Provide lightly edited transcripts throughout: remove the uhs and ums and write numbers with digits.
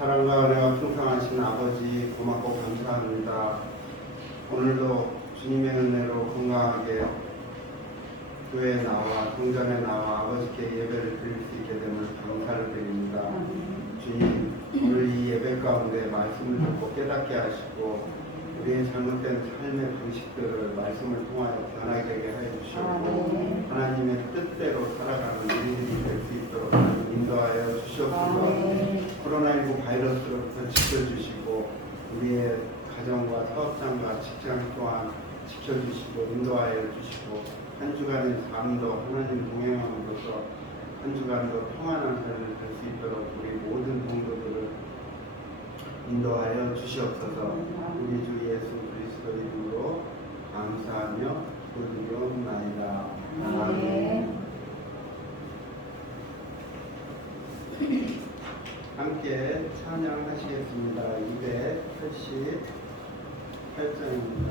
사랑과 은혜와 풍성하신 아버지 고맙고 감사합니다. 오늘도 주님의 은혜로 건강하게 교회에 나와 성전에 나와 아버지께 예배를 드릴 수 있게 됨을 감사를 드립니다. 주님, 오늘 이 예배 가운데 말씀을 듣고 깨닫게 하시고 우리의 잘못된 삶의 방식들을 말씀을 통하여 변하게 되게 하여 주시옵고 하나님의 뜻대로 살아가는 우리들이 될 수 있도록 인도하여 주시옵소서. 코로나19 바이러스로부터 지켜주시고 우리의 가정과 사업장과 직장 또한 지켜주시고 인도하여 주시고 한 주간의 삶도 하나님 동행함으로써 한 주간도 평안한 삶을 될 수 있도록 우리 모든 동료들을 인도하여 주시옵소서. 우리 주 예수 그리스도 이름으로 감사하며 기도드리옵나이다. 아멘. 함께 찬양하시겠습니다. 288장입니다.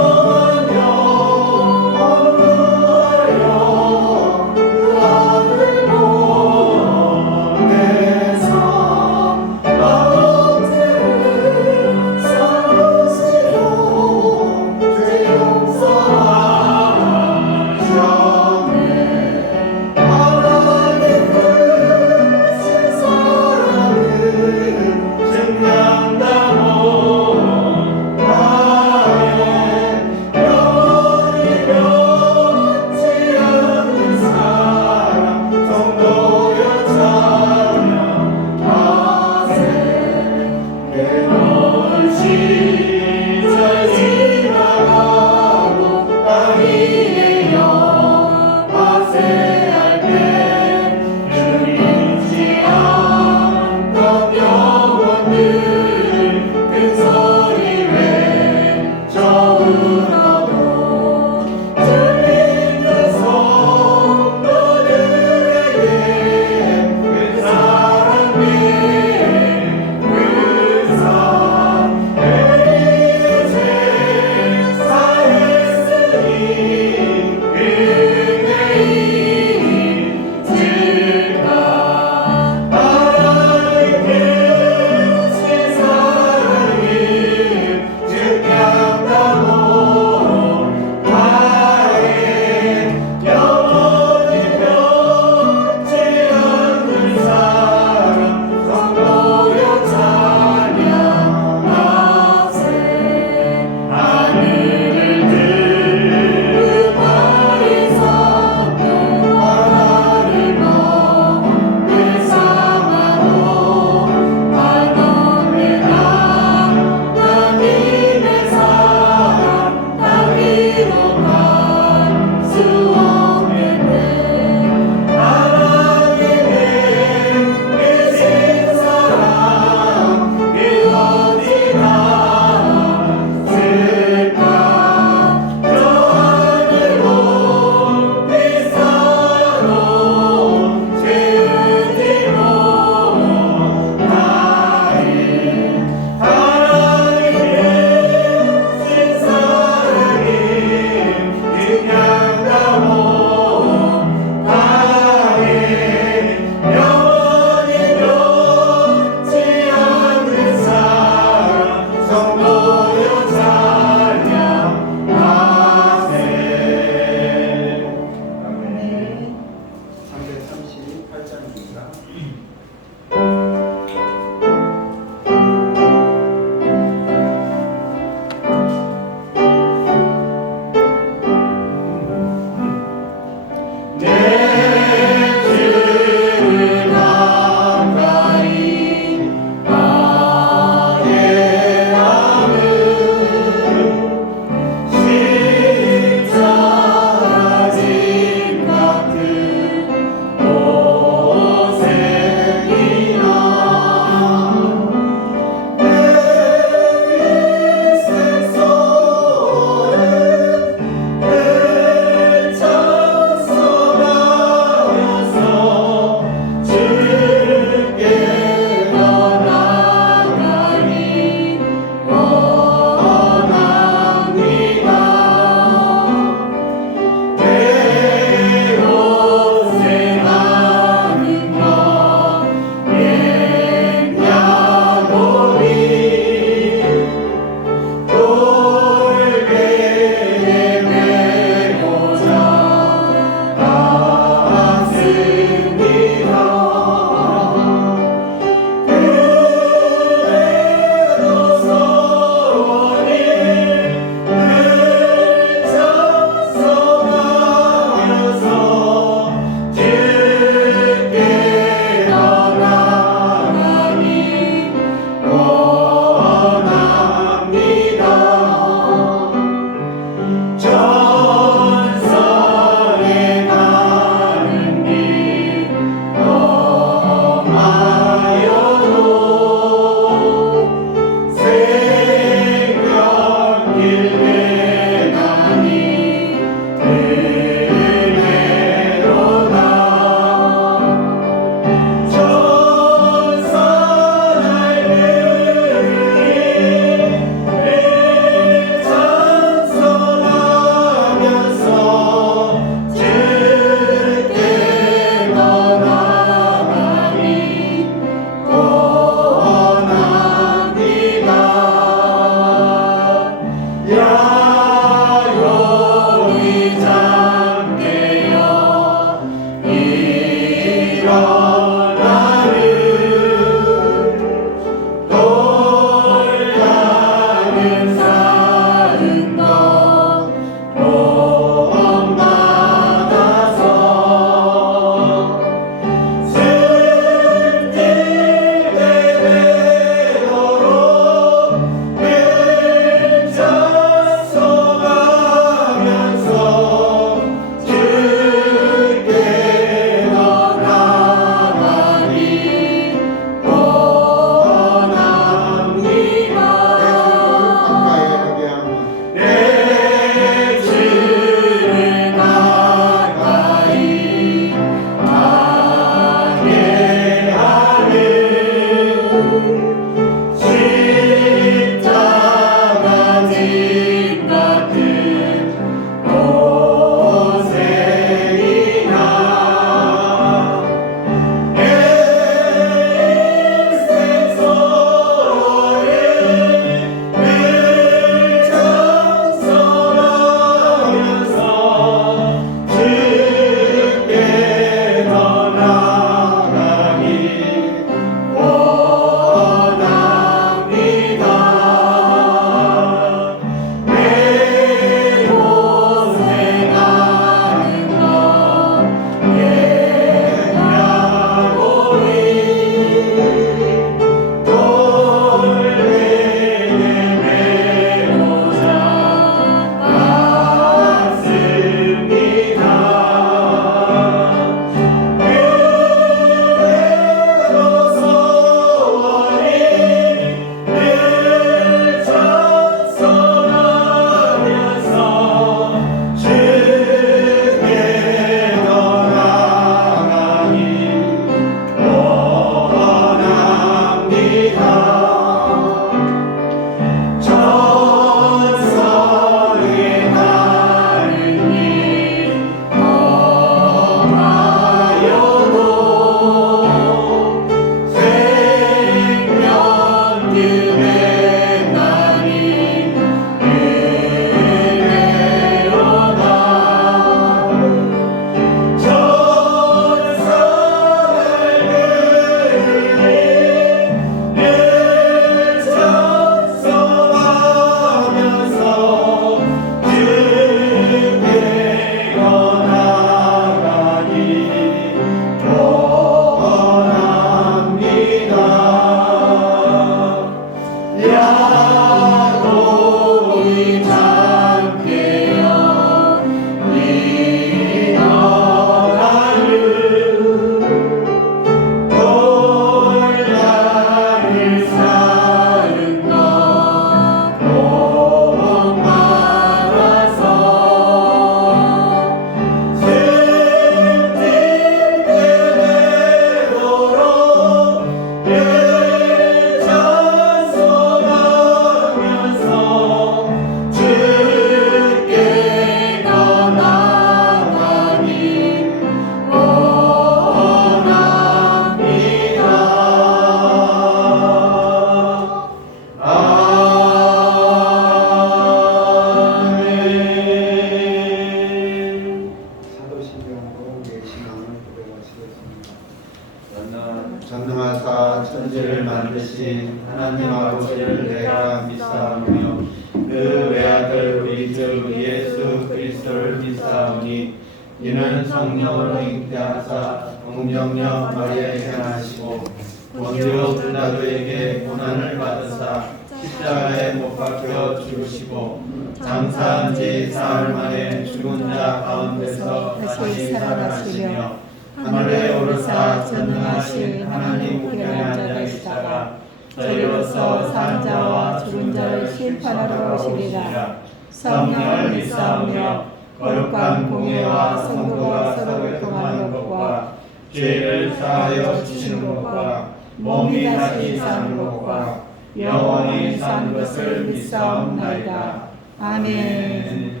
이는 성령으로 잉태하사 동정녀 마리아에 행하시고 본디오 빌라도에게 고난을 받으사 십자가에 못 박혀 죽으시고 장사한 지 사흘 만에 죽은 자 가운데서 다시 살아나시며 하늘에 오르사 전능하신 하나님 우편에 앉아 계시다가 저희로서 산 자와 죽은 자를 심판하러 오시리라. 성령을 믿사오며 거룩한 공예와 성도가 서로 교통하는 것과 죄를 사하여 주시는 것과 몸이 다시 사는 것과 영원히 사는 것을 믿사옵나이다. 아멘.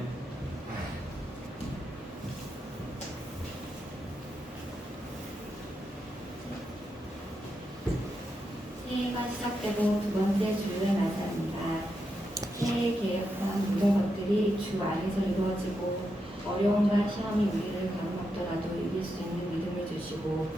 새해가 시작되고 두 번째 주를 맞이합니다. 새해에 계획한 모든 것들이 주 안에서 이루어지고 어려움과 시험이 우리를 가로막더라도 이길 수 있는 믿음을 주시고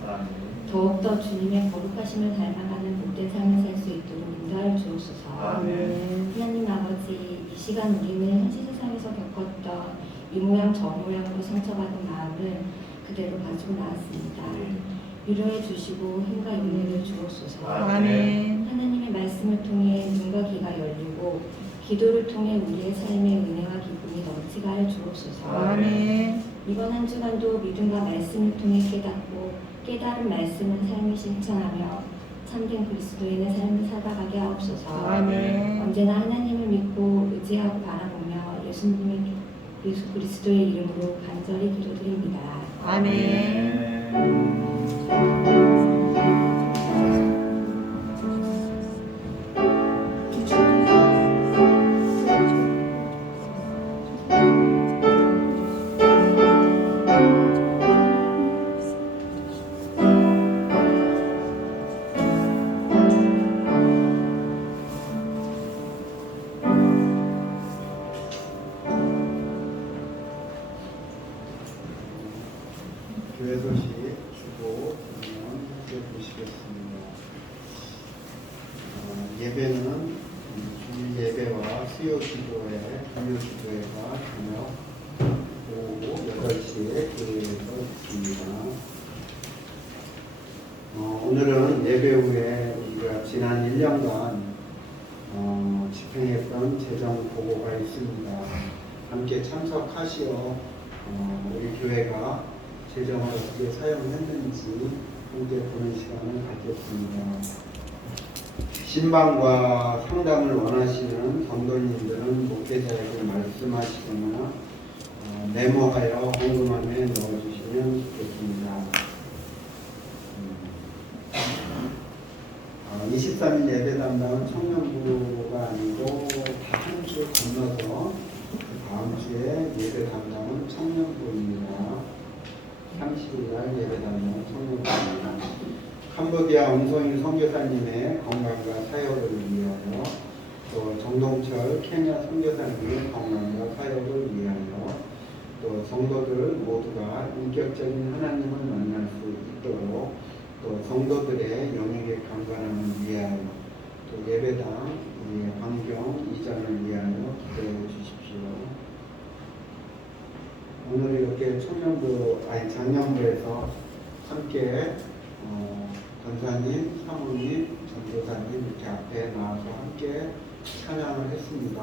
더욱더 주님의 거룩하심을 닮아가는 복된 삶을 살 수 있도록 인도하여 주옵소서. 하나님 아버지, 이 시간 우리는 현실 세상에서 겪었던 이 모양 저 모양으로 상처받은 마음을 그대로 가지고 나왔습니다. 위로해 주시고 힘과 용기를 주옵소서. 아멘. 하나님의 말씀을 통해 눈과 귀가 열리고 기도를 통해 우리의 삶에 은혜와 기쁨이 넘치게 하여 주옵소서. 아멘. 이번 한 주간도 믿음과 말씀을 통해 깨닫고 깨달은 말씀을 삶에 실천하며 참된 그리스도인의 삶을 살아가게 하옵소서. 아멘. 언제나 하나님을 믿고 의지하고 바라보며 예수님의 예수 그리스도의 이름으로 간절히 기도드립니다. 아멘. 교회 소식 주보 보면 함께 보시겠습니다. 예배는 주일 예배와 수요 기도회, 금요 기도회가 저녁 오후 8시에 교회에서 있습니다. 오늘은 예배 후에 우리가 지난 1년간 집행했던 재정 보고가 있습니다. 함께 참석하시어 우리 교회가 재정을 어떻게 사용했는지 함께 보는 시간을 갖겠습니다. 신방과 상담을 원하시는 성도님들은 목회자에게 말씀하시거나 메모하여 헌금함에 넣어주시면 좋겠습니다. 23일 예배 담당은 청년부가 아니고 한 주 건너서 다음 주에 예배 담당은 청년부입니다. 30일 날 예배 담당은 청년부입니다. 캄보디아 음성인 선교사님의 건강과 사역을 위하여, 또 정동철 케냐 선교사님의 건강과 사역을 위하여, 또 성도들 모두가 인격적인 하나님을 만날 수 있도록, 또 성도들의 영역의 강건함을 위하여, 또 예배당 우리의 환경 이전을 위하여 기도해 주십시오. 오늘 이렇게 작년부에서 함께 권사님, 사모님, 전도사님 이렇게 앞에 나와서 함께 찬양을 했습니다.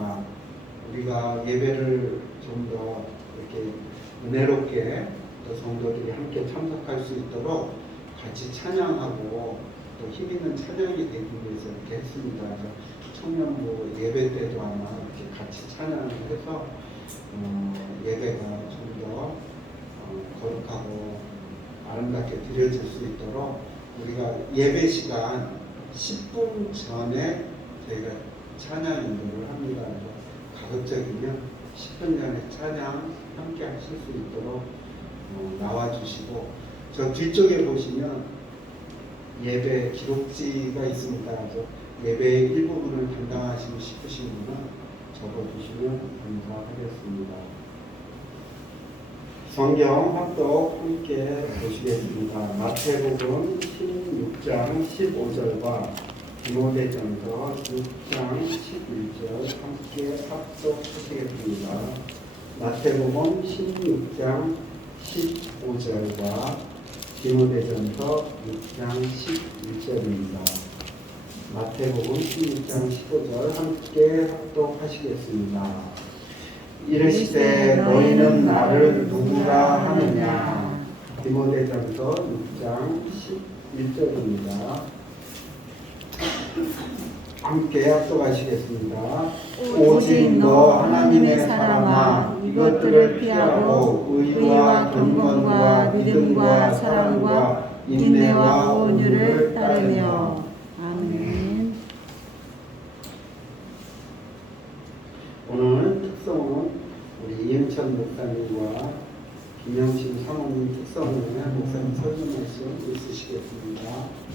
우리가 예배를 좀 더 이렇게 은혜롭게 또 성도들이 함께 참석할 수 있도록 같이 찬양하고 또 힘있는 찬양이 되기 위해서 이렇게 했습니다. 그래서 청년부 예배 때도 아마 이렇게 같이 찬양을 해서 예배가 좀 더 거룩하고 아름답게 드려질 수 있도록 우리가 예배 시간 10분 전에 저희가 찬양 인도를 합니다. 가급적이면 10분 전에 찬양 함께 하실 수 있도록 나와주시고, 저 뒤쪽에 보시면 예배 기록지가 있습니다. 예배의 일부분을 담당하시고 싶으신 분은 적어주시면 감사하겠습니다. 성경 합독 함께 보시겠습니다. 마태복음 16장 15절과 디모데전서 6장 11절 함께 합독하시겠습니다. 마태복음 16장 15절과 디모데전서 6장 11절입니다. 마태복음 16장 15절 함께 합독하시겠습니다. 이르시되 너희는 나를 누구라 하느냐. 디모데전서 6장 11절입니다. 함께 합독하시겠습니다. 오직 너 하나님의 사람아 이것들을 피하고 의와 경건과 믿음과 사랑과 인내와 온유를 따르며. 아멘. 오늘 특성은 우리 이은천 목사님과 김영신 사모님 특성을 목사님 설교 말씀 있으시겠습니다.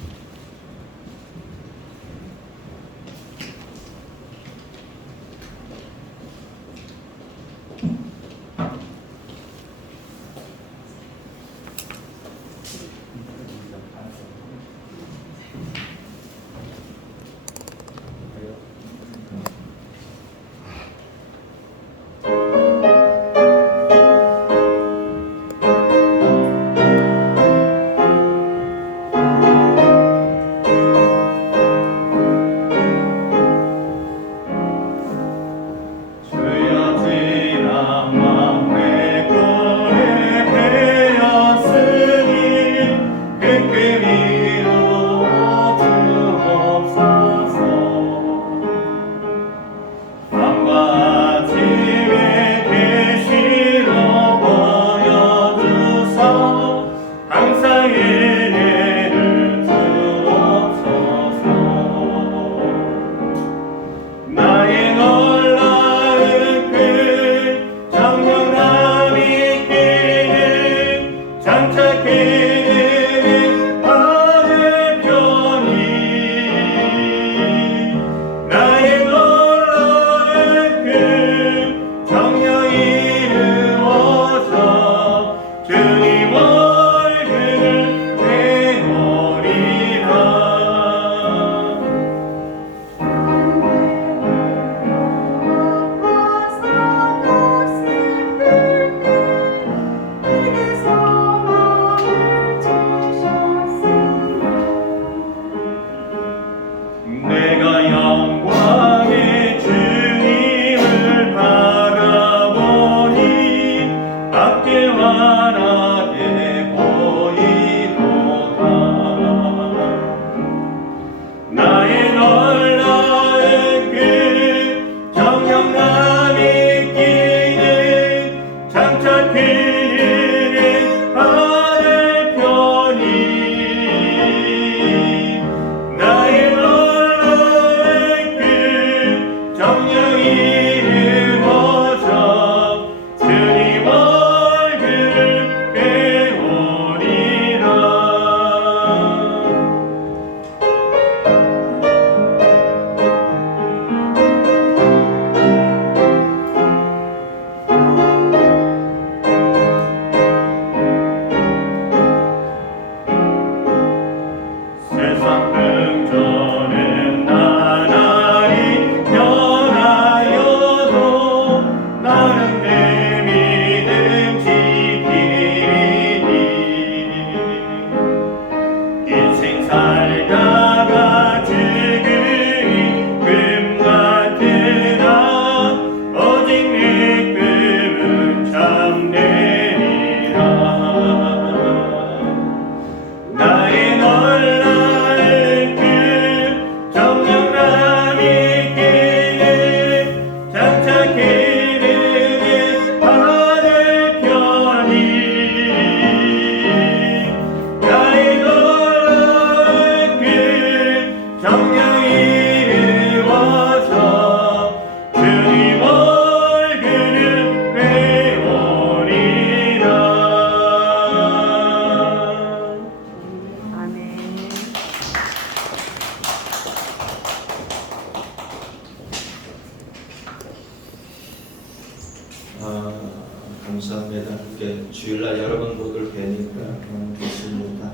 감사합니다. 이렇게 주일날 여러분 모두를 뵈니까 좋습니다.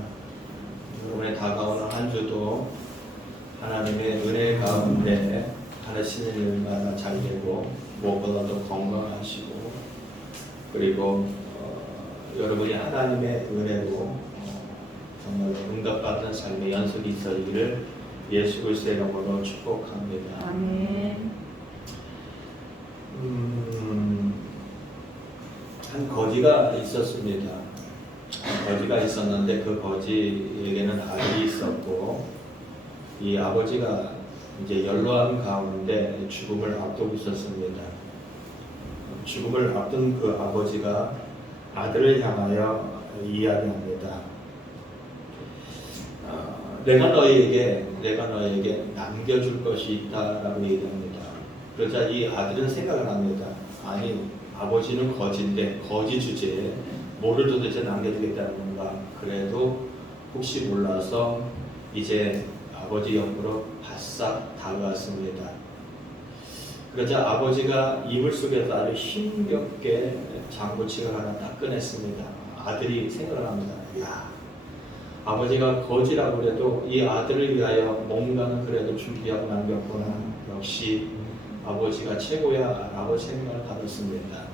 여러분의 다가오는 한 주도 하나님의 은혜 가운데 하시는 일마다 잘 되고 무엇보다도 건강하시고 그리고 여러분이 하나님의 은혜로 정말 응답받는 삶의 연속이 있어지기를 예수 그리스도의 이름으로 축복합니다. 아멘. 한 거지가 있었습니다. 거지가 있었는데 그 거지에게는 아들이 있었고 이 아버지가 이제 연로한 가운데 죽음을 앞두고 있었습니다. 죽음을 앞둔 그 아버지가 아들을 향하여 이야기합니다. 내가 너에게 남겨줄 것이 있다라고 얘기합니다. 그러자 이 아들은 생각을 합니다. 아니 아버지는 거지인데 거지 주제에 뭐를 도대체 남겨두겠다는 건가. 그래도 혹시 몰라서 이제 아버지 옆으로 바싹 다가갔습니다. 그러자 아버지가 이불 속에서 아주 힘겹게 장구치를 하나 딱 꺼냈습니다. 아들이 생각을 합니다. 야, 아버지가 거지라고 그래도 이 아들을 위하여 뭔가는 그래도 준비하고 남겼구나. 역시 아버지가 최고야 라고 생각을 가졌습니다.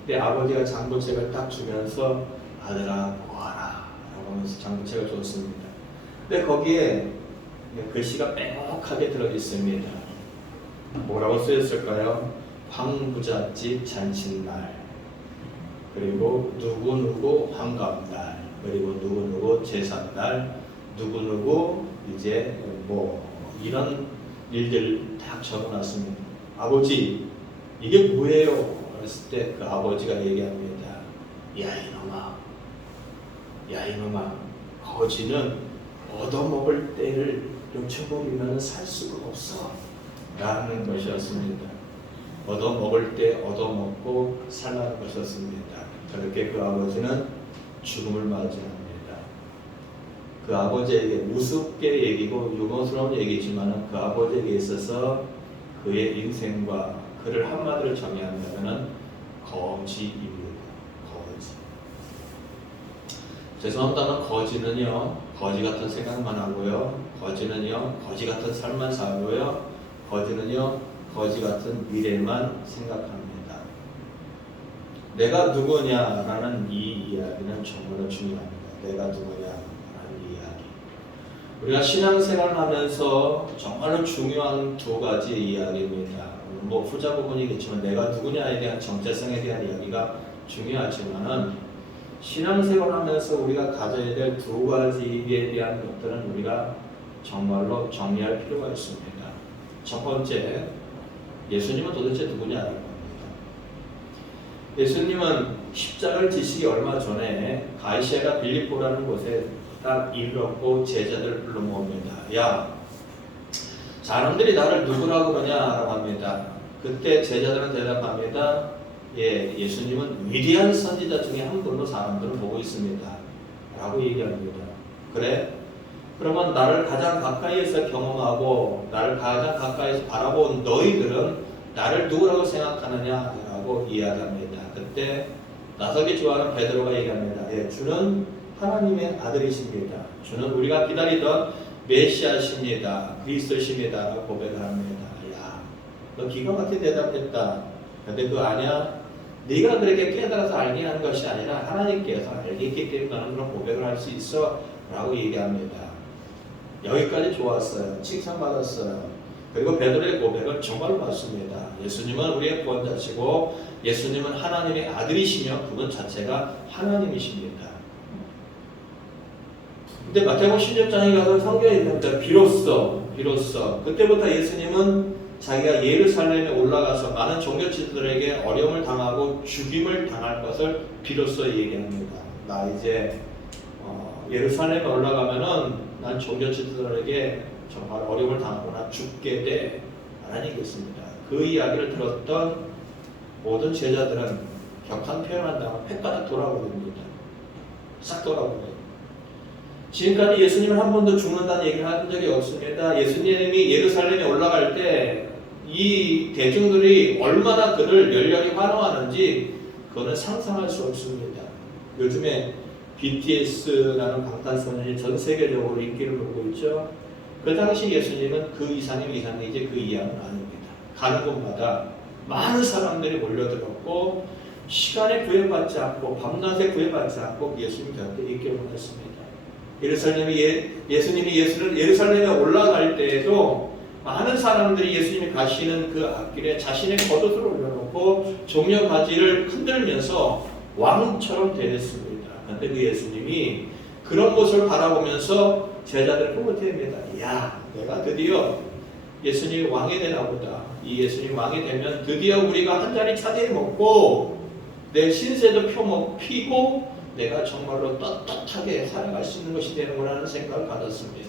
근데 아버지가 장구책을 딱 주면서 아들아 보아라 라고 하면서 장구책을 줬습니다. 근데 거기에 글씨가 빼곡하게 들어있습니다. 뭐라고 쓰였을까요? 황부잣집 잔칫날, 그리고 누구누구 환갑날, 그리고 누구누구 제삿날, 누구누구 이제 뭐 이런 일들 딱 적어놨습니다. 아버지 이게 뭐예요? 그랬을 때 그 아버지가 얘기합니다. 야 이놈아 거지는 얻어먹을 때를 놓쳐버리면 살 수가 없어 라는 것이었습니다. 얻어먹을 때 얻어먹고 살라는 것이었습니다. 그렇게 그 아버지는 죽음을 맞이합니다. 그 아버지에게 우습게 얘기고 유머스러운 얘기지만 그 아버지에게 있어서 그의 인생과 그를 한마디로 정의한다면 거지입니다. 거지. 죄송합니다만 거지는요 거지 같은 생각만 하고요, 거지는요 거지 같은 삶만 살고요, 거지는요 거지 같은 미래만 생각합니다. 내가 누구냐라는 이 이야기는 정말로 중요합니다. 내가 누구냐라는 이야기. 우리가 신앙생활을 하면서 정말로 중요한 두 가지 이야기입니다. 뭐 후자 부분이겠지만 내가 누구냐에 대한 정체성에 대한 이야기가 중요하지만은 신앙생활을 하면서 우리가 가져야 될 두 가지에 대한 것들은 우리가 정말로 정리할 필요가 있습니다. 첫 번째, 예수님은 도대체 누구냐라는 겁니다. 예수님은 십자가를 지시기 얼마 전에 가이사랴 빌립보라는 곳에 딱 이르렀고 제자들을 불러 모읍니다. 야, 사람들이 나를 누구라고 그러냐라고 합니다. 그때 제자들은 대답합니다. 예수님은 위대한 선지자 중에 한 분으로 사람들을 보고 있습니다 라고 얘기합니다. 그래? 그러면 나를 가장 가까이에서 경험하고 나를 가장 가까이에서 바라본 너희들은 나를 누구라고 생각하느냐라고 이야기합니다. 그때 나서기 좋아하는 베드로가 얘기합니다. 주는 하나님의 아들이십니다. 주는 우리가 기다리던 메시아십니다. 그리스도십니다 라고 고백을 합니다. 야, 너 기가 막히게 대답했다. 근데 그거 아니야? 네가 그렇게 깨달아서 알게 한 것이 아니라 하나님께서 알게 했기 때문에 너는 그런 고백을 할 수 있어 라고 얘기합니다. 여기까지 좋았어요. 칭찬받았어요. 그리고 베드로의 고백은 정말로 맞습니다. 예수님은 우리의 구원자시고 예수님은 하나님의 아들이시며 그분 자체가 하나님이십니다. 근데 마태복음 16장에 가서 성경에 있는데 비로소 그때부터 예수님은 자기가 예루살렘에 올라가서 많은 종교 지도들에게 어려움을 당하고 죽임을 당할 것을 비로소 얘기합니다. 나 이제 예루살렘에 올라가면은 난 종교 지도들에게 정말 어려움을 당하거나 죽게 돼 라는 얘기였습니다. 그 이야기를 들었던 모든 제자들은 격한 표현한 다음에 팩가닥 돌아오게 됩니다. 싹 돌아오게 돼요. 지금까지 예수님은 한 번도 죽는다는 얘기를 한 적이 없습니다. 예수님이 예루살렘에 올라갈 때 이 대중들이 얼마나 그를 열렬히 환호하는지 그거는 상상할 수 없습니다. 요즘에 BTS라는 방탄소년이 전 세계적으로 인기를 끌고 있죠. 그 당시 예수님은 그 이상이지 그 이하는 아닙니다. 가는 곳마다 많은 사람들이 몰려들었고 시간에 구애받지 않고 밤낮에 구애받지 않고 예수님 곁에 있기를 원했습니다. 예수님이 예루살렘에 올라갈 때에도 많은 사람들이 예수님이 가시는 그 앞길에 자신의 겉옷을 올려놓고 종려 바지를 흔들면서 왕처럼 대했습니다. 그런데 그 예수님이 그런 모습을 바라보면서 제자들을 흐뭇해합니다. 야, 내가 드디어 예수님이 왕이 되나 보다. 이 예수님 왕이 되면 드디어 우리가 한 자리 차례 먹고 내 신세도 피고 내가 정말로 떳떳하게 살아갈 수 있는 것이 되는구나 하는 생각을 가졌습니다.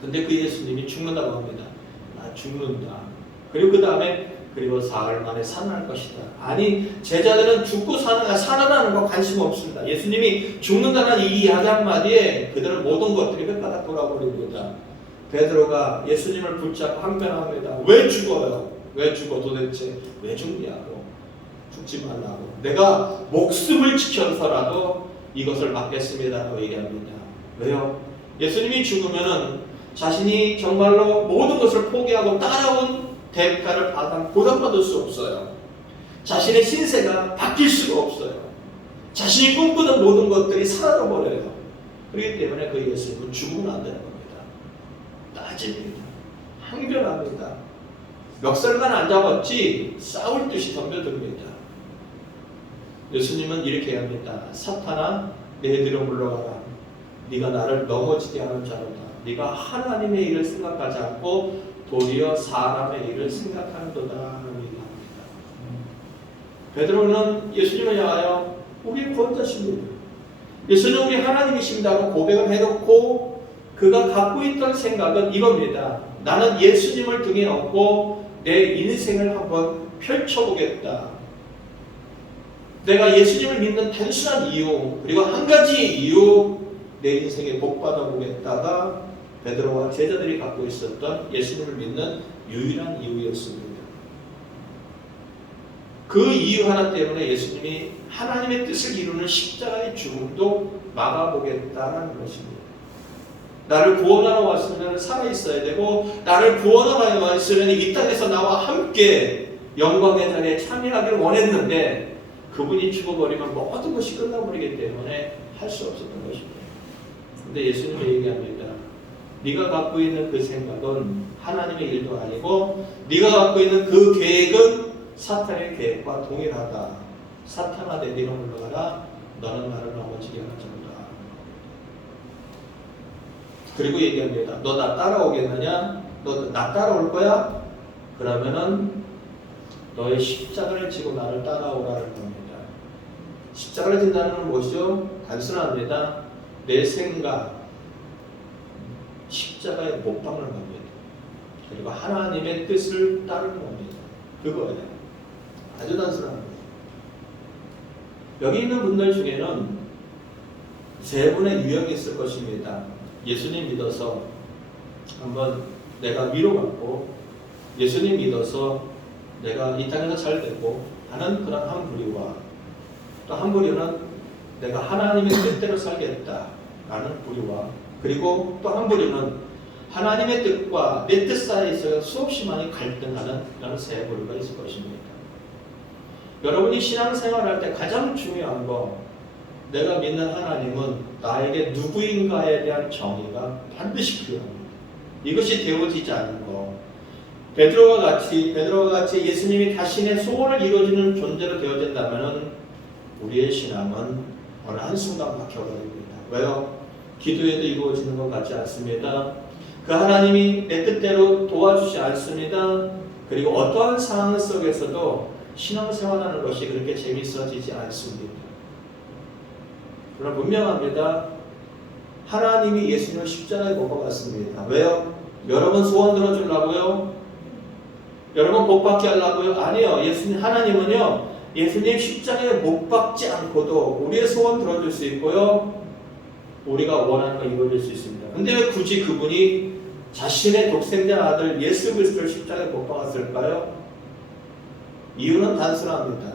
근데 그 예수님이 죽는다고 합니다. 나 죽는다. 그리고 그 다음에 그리고 사흘 만에 살아날 것이다. 아니, 제자들은 죽고 살아나는 거 관심 없습니다. 예수님이 죽는다는 이 이야기 한마디에 그들은 모든 것들이 헷갈아 돌아버립니다. 베드로가 예수님을 붙잡고 항변합니다. 왜 죽어요? 왜 죽어 도대체? 왜 죽냐고. 죽지 말라고. 내가 목숨을 지켜서라도 이것을 받겠습니다라고 얘기합니다. 왜요? 예수님이 죽으면은 자신이 정말로 모든 것을 포기하고 따라온 대가를 보답받을 수 없어요. 자신의 신세가 바뀔 수가 없어요. 자신이 꿈꾸던 모든 것들이 사라져버려요. 그렇기 때문에 그 예수님은 죽으면 안 되는 겁니다. 따집니다. 항변합니다. 멱살만 안 잡았지 싸울 듯이 덤벼듭니다. 예수님은 이렇게 합니다. 사탄아, 내 뒤로 물러가라. 네가 나를 넘어지게 하는 자로다. 네가 하나님의 일을 생각하지 않고 도리어 사람의 일을 생각하는도다 하는 얘기합니다. 베드로는 예수님을 향하여 우리의 구원자십니다. 예수님 우리 하나님이십니다고 고백을 해놓고 그가 갖고 있던 생각은 이겁니다. 나는 예수님을 등에 업고 내 인생을 한번 펼쳐보겠다. 내가 예수님을 믿는 단순한 이유, 그리고 한 가지 이유, 내 인생에 복 받아보겠다가 베드로와 제자들이 갖고 있었던 예수님을 믿는 유일한 이유였습니다. 그 이유 하나 때문에 예수님이 하나님의 뜻을 이루는 십자가의 죽음도 막아보겠다는 것입니다. 나를 구원하러 왔으면 살아있어야 되고 나를 구원하러 왔으면 이 땅에서 나와 함께 영광의 자리에 참여하기를 원했는데 그분이 죽어버리면 모든 것이 끝나버리기 때문에 할 수 없었던 것입니다. 근데 예수님이 얘기합니다. 네가 갖고 있는 그 생각은 하나님의 일도 아니고 네가 갖고 있는 그 계획은 사탄의 계획과 동일하다. 사탄아 내 뒤로 물러가라. 너는 나를 넘어지게 하는 자로다. 그리고 얘기합니다. 너 나 따라오겠느냐? 너 나 따라올 거야? 그러면은 너의 십자가를 지고 나를 따라오라는 겁니다. 십자가를 진다는 건 뭐죠? 단순합니다. 내 생각, 십자가에 못 박는 겁니다. 그리고 하나님의 뜻을 따르는 겁니다. 그거예요. 아주 단순합니다. 여기 있는 분들 중에는 세 분의 유형이 있을 것입니다. 예수님 믿어서 한번 내가 위로받고 예수님 믿어서 내가 이 땅에서 잘 되고 하는 그런 한 부류와 또 한 부류는 내가 하나님의 뜻대로 살겠다라는 부류와 그리고 또 한 부류는 하나님의 뜻과 내 뜻 사이에서 수없이 많이 갈등하는 그런 세 부류가 있을 것입니다. 여러분이 신앙생활할 때 가장 중요한 거 내가 믿는 하나님은 나에게 누구인가에 대한 정의가 반드시 필요합니다. 이것이 되어지지 않은 거 베드로와 같이 예수님이 자신의 소원을 이루어지는 존재로 되어진다면 우리의 신앙은 어느 한순간 박혀버립니다. 왜요? 기도에도 이루어지는 것 같지 않습니다. 그 하나님이 내 뜻대로 도와주지 않습니다. 그리고 어떠한 상황 속에서도 신앙생활하는 것이 그렇게 재밌어지지 않습니다. 그러나 분명합니다. 하나님이 예수님을 십자가에 못 박았습니다. 왜요? 여러분 소원 들어주려고요? 여러분 복받게 하려고요? 아니요. 하나님은요. 예수님 십자가에 못 박지 않고도 우리의 소원 들어줄 수 있고요. 우리가 원하는 거 이루어질 수 있습니다. 근데 왜 굳이 그분이 자신의 독생자 아들 예수 그리스도를 십자가에 못 박았을까요? 이유는 단순합니다.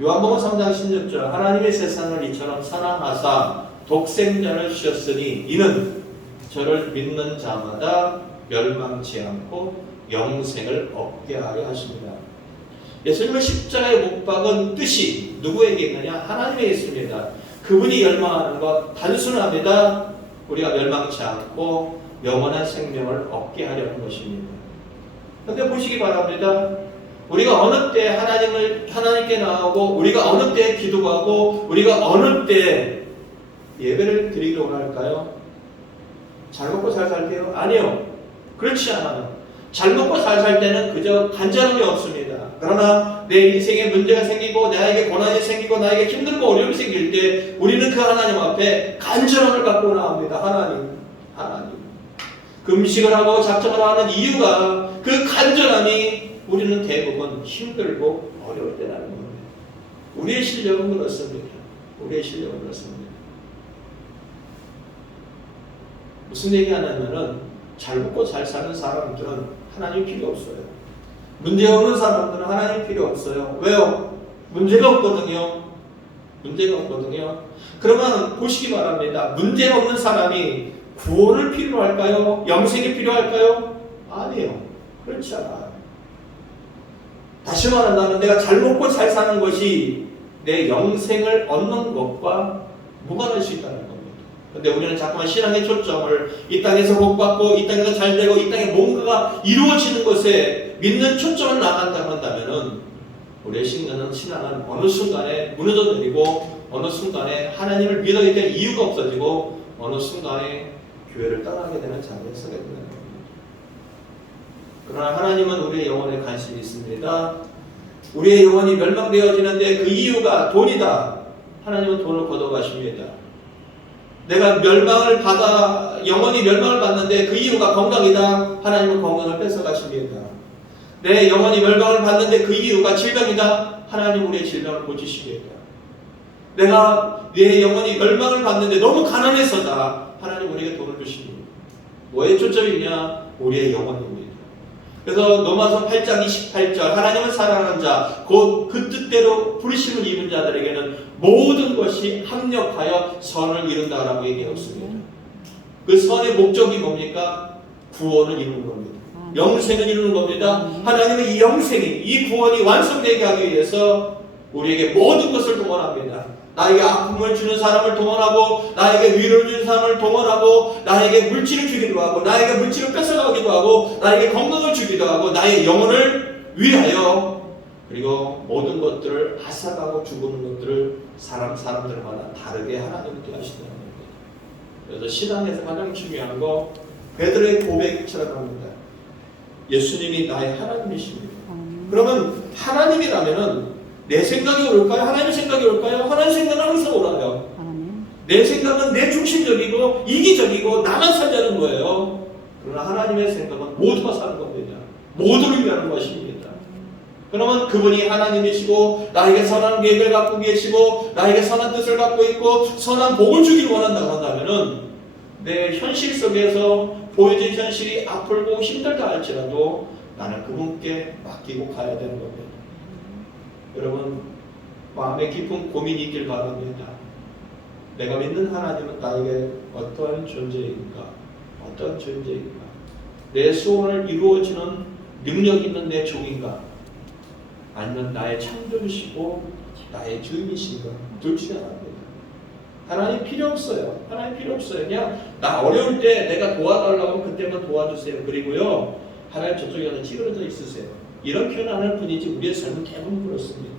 요한복음 3장 16절 하나님의 세상을 이처럼 사랑하사 독생자를 주셨으니 이는 저를 믿는 자마다 멸망치 않고 영생을 얻게 하려 하십니다. 예수님을 십자가에 못 박은 뜻이 누구에게 있느냐? 하나님에 있습니다. 그분이 열망하는 것 단순합니다. 우리가 멸망치 않고 영원한 생명을 얻게 하려는 것입니다. 그런데 보시기 바랍니다. 우리가 어느 때 하나님께 나오고, 우리가 어느 때 기도하고, 우리가 어느 때 예배를 드리기로 원할까요? 잘 먹고 잘 살 때요? 아니요. 그렇지 않아요. 잘 먹고 잘 살 때는 그저 간절함이 없습니다. 그러나 내 인생에 문제가 생기고, 나에게 고난이 생기고, 나에게 힘들고 어려움이 생길 때 우리는 그 하나님 앞에 간절함을 갖고 나옵니다. 하나님. 금식을 하고 작정을 하는 이유가 그 간절함이 우리는 대부분 힘들고 어려울 때라는 겁니다. 우리의 실력은 그렇습니다. 무슨 얘기 하냐면은 잘 먹고 잘 사는 사람들은 하나님 필요 없어요. 문제 없는 사람들은 하나님 필요 없어요. 왜요? 문제가 없거든요. 그러면 보시기 바랍니다. 문제 없는 사람이 구원을 필요로 할까요? 영생이 필요할까요? 아니에요. 그렇지 않아요. 다시 말한다면 내가 잘 먹고 잘 사는 것이 내 영생을 얻는 것과 무관할 수 있다는 겁니다. 근데 우리는 자꾸만 신앙의 초점을 이 땅에서 복받고, 이 땅에서 잘 되고, 이 땅에 뭔가가 이루어지는 것에 믿는 초점을 나간다고 한다면은 우리의 신앙은 어느 순간에 무너져 내리고, 어느 순간에 하나님을 믿어야 될 이유가 없어지고, 어느 순간에 교회를 떠나게 되는 자리에 서게 되는 겁니다. 그러나 하나님은 우리의 영혼에 관심이 있습니다. 우리의 영혼이 멸망되어지는데 그 이유가 돈이다. 하나님은 돈을 걷어가십니다. 내가 영혼이 멸망을 받는데 그 이유가 건강이다. 하나님은 건강을 뺏어가십니다. 내 영혼이 멸망을 받는데 그 이유가 질병이다. 하나님 우리의 질병을 고치십니다. 내 영혼이 멸망을 받는데 너무 가난해서다. 하나님 우리에게 돈을 주십니다. 뭐에 초점이냐? 우리의 영혼입니다. 그래서 로마서 8장 28절 하나님을 사랑하는 자 곧 그 뜻대로 부르심을 입은 자들에게는 모든 것이 합력하여 선을 이룬다라고 얘기했습니다. 그 선의 목적이 뭡니까? 구원을 이루는 겁니다. 영생을 이루는 겁니다. 하나님의 이 영생이, 이 구원이 완성되게 하기 위해서 우리에게 모든 것을 동원합니다. 나에게 아픔을 주는 사람을 동원하고, 나에게 위로를 주는 사람을 동원하고, 나에게 물질을 주기도 하고, 나에게 물질을 뺏어가기도 하고, 나에게 건강을 주기도 하고, 나의 영혼을 위하여, 그리고 모든 것들을 앗아가고 죽는 것들을 사람들마다 다르게 하나님은 하시다는 겁니다. 그래서 신앙에서 가장 중요한 거 베드로의 고백처럼 합니다. 예수님이 나의 하나님이십니다. 그러면 하나님이라면은 내 생각이 옳을까요? 하나님의 생각이 옳을까요? 하나님의 생각은 항상 옳아요. 내 생각은 내 중심적이고 이기적이고 나만 살자는 거예요. 그러나 하나님의 생각은 모두가 사는 겁니다. 모두를 위하는 것입니다. 그러면 그분이 하나님이시고 나에게 선한 계획을 갖고 계시고 나에게 선한 뜻을 갖고 있고 선한 복을 주기를 원한다고 한다면은 내 현실 속에서 보여진 현실이 아프고 힘들다 할지라도 나는 그분께 맡기고 가야 되는 겁니다. 여러분 마음에 깊은 고민이 있길 바랍니다. 내가 믿는 하나님은 나에게 어떠한 존재인가? 내 소원을 이루어주는 능력 있는 내 종인가? 아니면 나의 창조주시고 나의 주인이신가? 둘 중에 하나입니다. 하나님 필요 없어요. 그냥 나 어려울 때 내가 도와달라고 하면 그때만 도와주세요. 그리고요 하나님 저쪽에 가서 찌그러져 있으세요. 이런 표현 안 할 뿐이지 우리의 삶은 대부분 그렇습니다.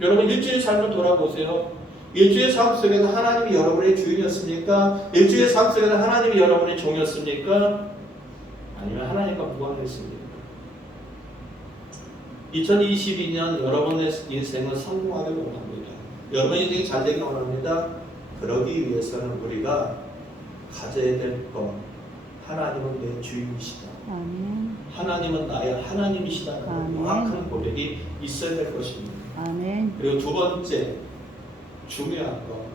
여러분 일주일 삶을 돌아보세요. 일주일 삶 속에서 하나님이 여러분의 주인이었습니까? 일주일 삶 속에서 하나님이 여러분의 종이었습니까? 아니면 하나님과 무관했습니까? 2022년 여러분의 인생을 성공하기를 원합니다. 여러분의 인생이 잘 되기를 원합니다. 그러기 위해서는 우리가 가져야 될 것, 하나님은 내 주인이시다. 아멘. 하나님은 나의 하나님이시다는 정확한 고백이 있어야 될 것입니다. 아멘. 그리고 두 번째 중요한 것,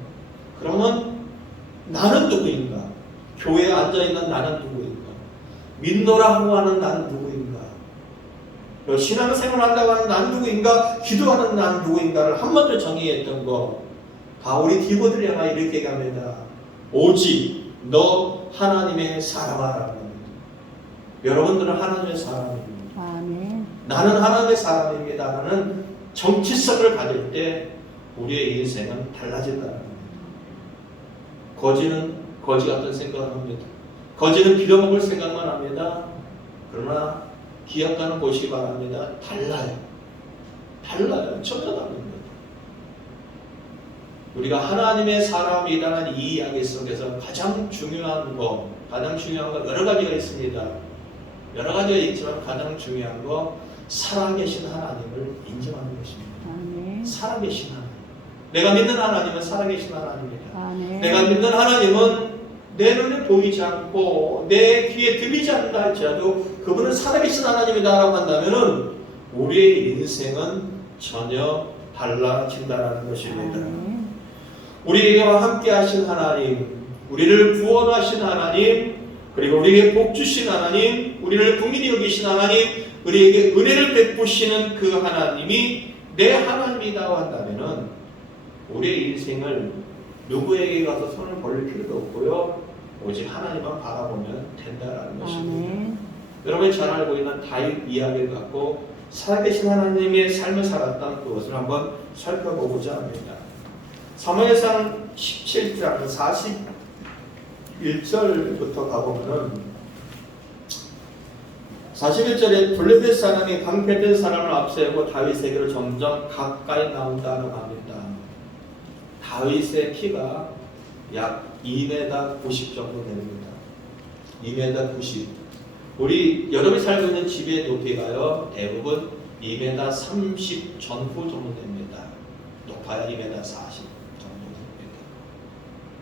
그러면 나는 누구인가? 교회에 앉아있는 나는 누구인가? 믿노라 하고 하는 나는 누구인가? 신앙생활 한다고 하는 나는 누구인가? 기도하는 나는 누구인가를 한 번 더 정의했던 거, 바울이 디모데를 향하여 이렇게 얘기합니다. 오직 너 하나님의 사람아라는 겁니다. 여러분들은 하나님의 사람입니다. 아멘. 나는 하나님의 사람입니다 라는 정체성을 가질 때 우리의 인생은 달라진다는 겁니다. 거지는 거지 같은 생각을 합니다. 거지는 빌어먹을 생각만 합니다. 그러나 기약하는 보시기 바랍니다. 달라요. 전혀 다릅니다. 우리가 하나님의 사람이라는 이 이야기 속에서 가장 중요한 거 여러 가지가 있습니다. 여러 가지가 있지만 가장 중요한 거 살아계신 하나님을 인정하는 것입니다. 아멘. 살아계신 하나님. 내가 믿는 하나님은 살아계신 하나님입니다. 아멘. 내가 믿는 하나님은 내 눈에 보이지 않고 내 귀에 들리지 않는다 할지라도 그분은 살아계신 하나님이다라고 한다면은 우리의 인생은 전혀 달라진다는 것입니다. 아멘. 우리에게와 함께 하신 하나님, 우리를 구원하신 하나님, 그리고 우리에게 복 주신 하나님, 우리를 국민이 여기신 하나님, 우리에게 은혜를 베푸시는 그 하나님이 내 하나님이라고 한다면은 우리의 인생을 누구에게 가서 손을 벌릴 필요도 없고요. 오직 하나님만 바라보면 된다라는 것입니다. 아멘. 여러분이 잘 알고 있는 다윗 이야기를 갖고 살아계신 하나님의 삶을 살았던 그것을 한번 살펴보고자 합니다. 사무엘상 17장 41절부터 가보면은 41절에 블레셋 사람이 방패된 사람을 앞세우고 다윗에게로 점점 가까이 나온다고 합니다. 다윗의 키가 약 2m 90 정도 됩니다. 2m 90. 우리 여러분이 살고 있는 집의 높이가요 대부분 2m 30 전후 정도 됩니다. 높아야 2m 40 정도 됩니다.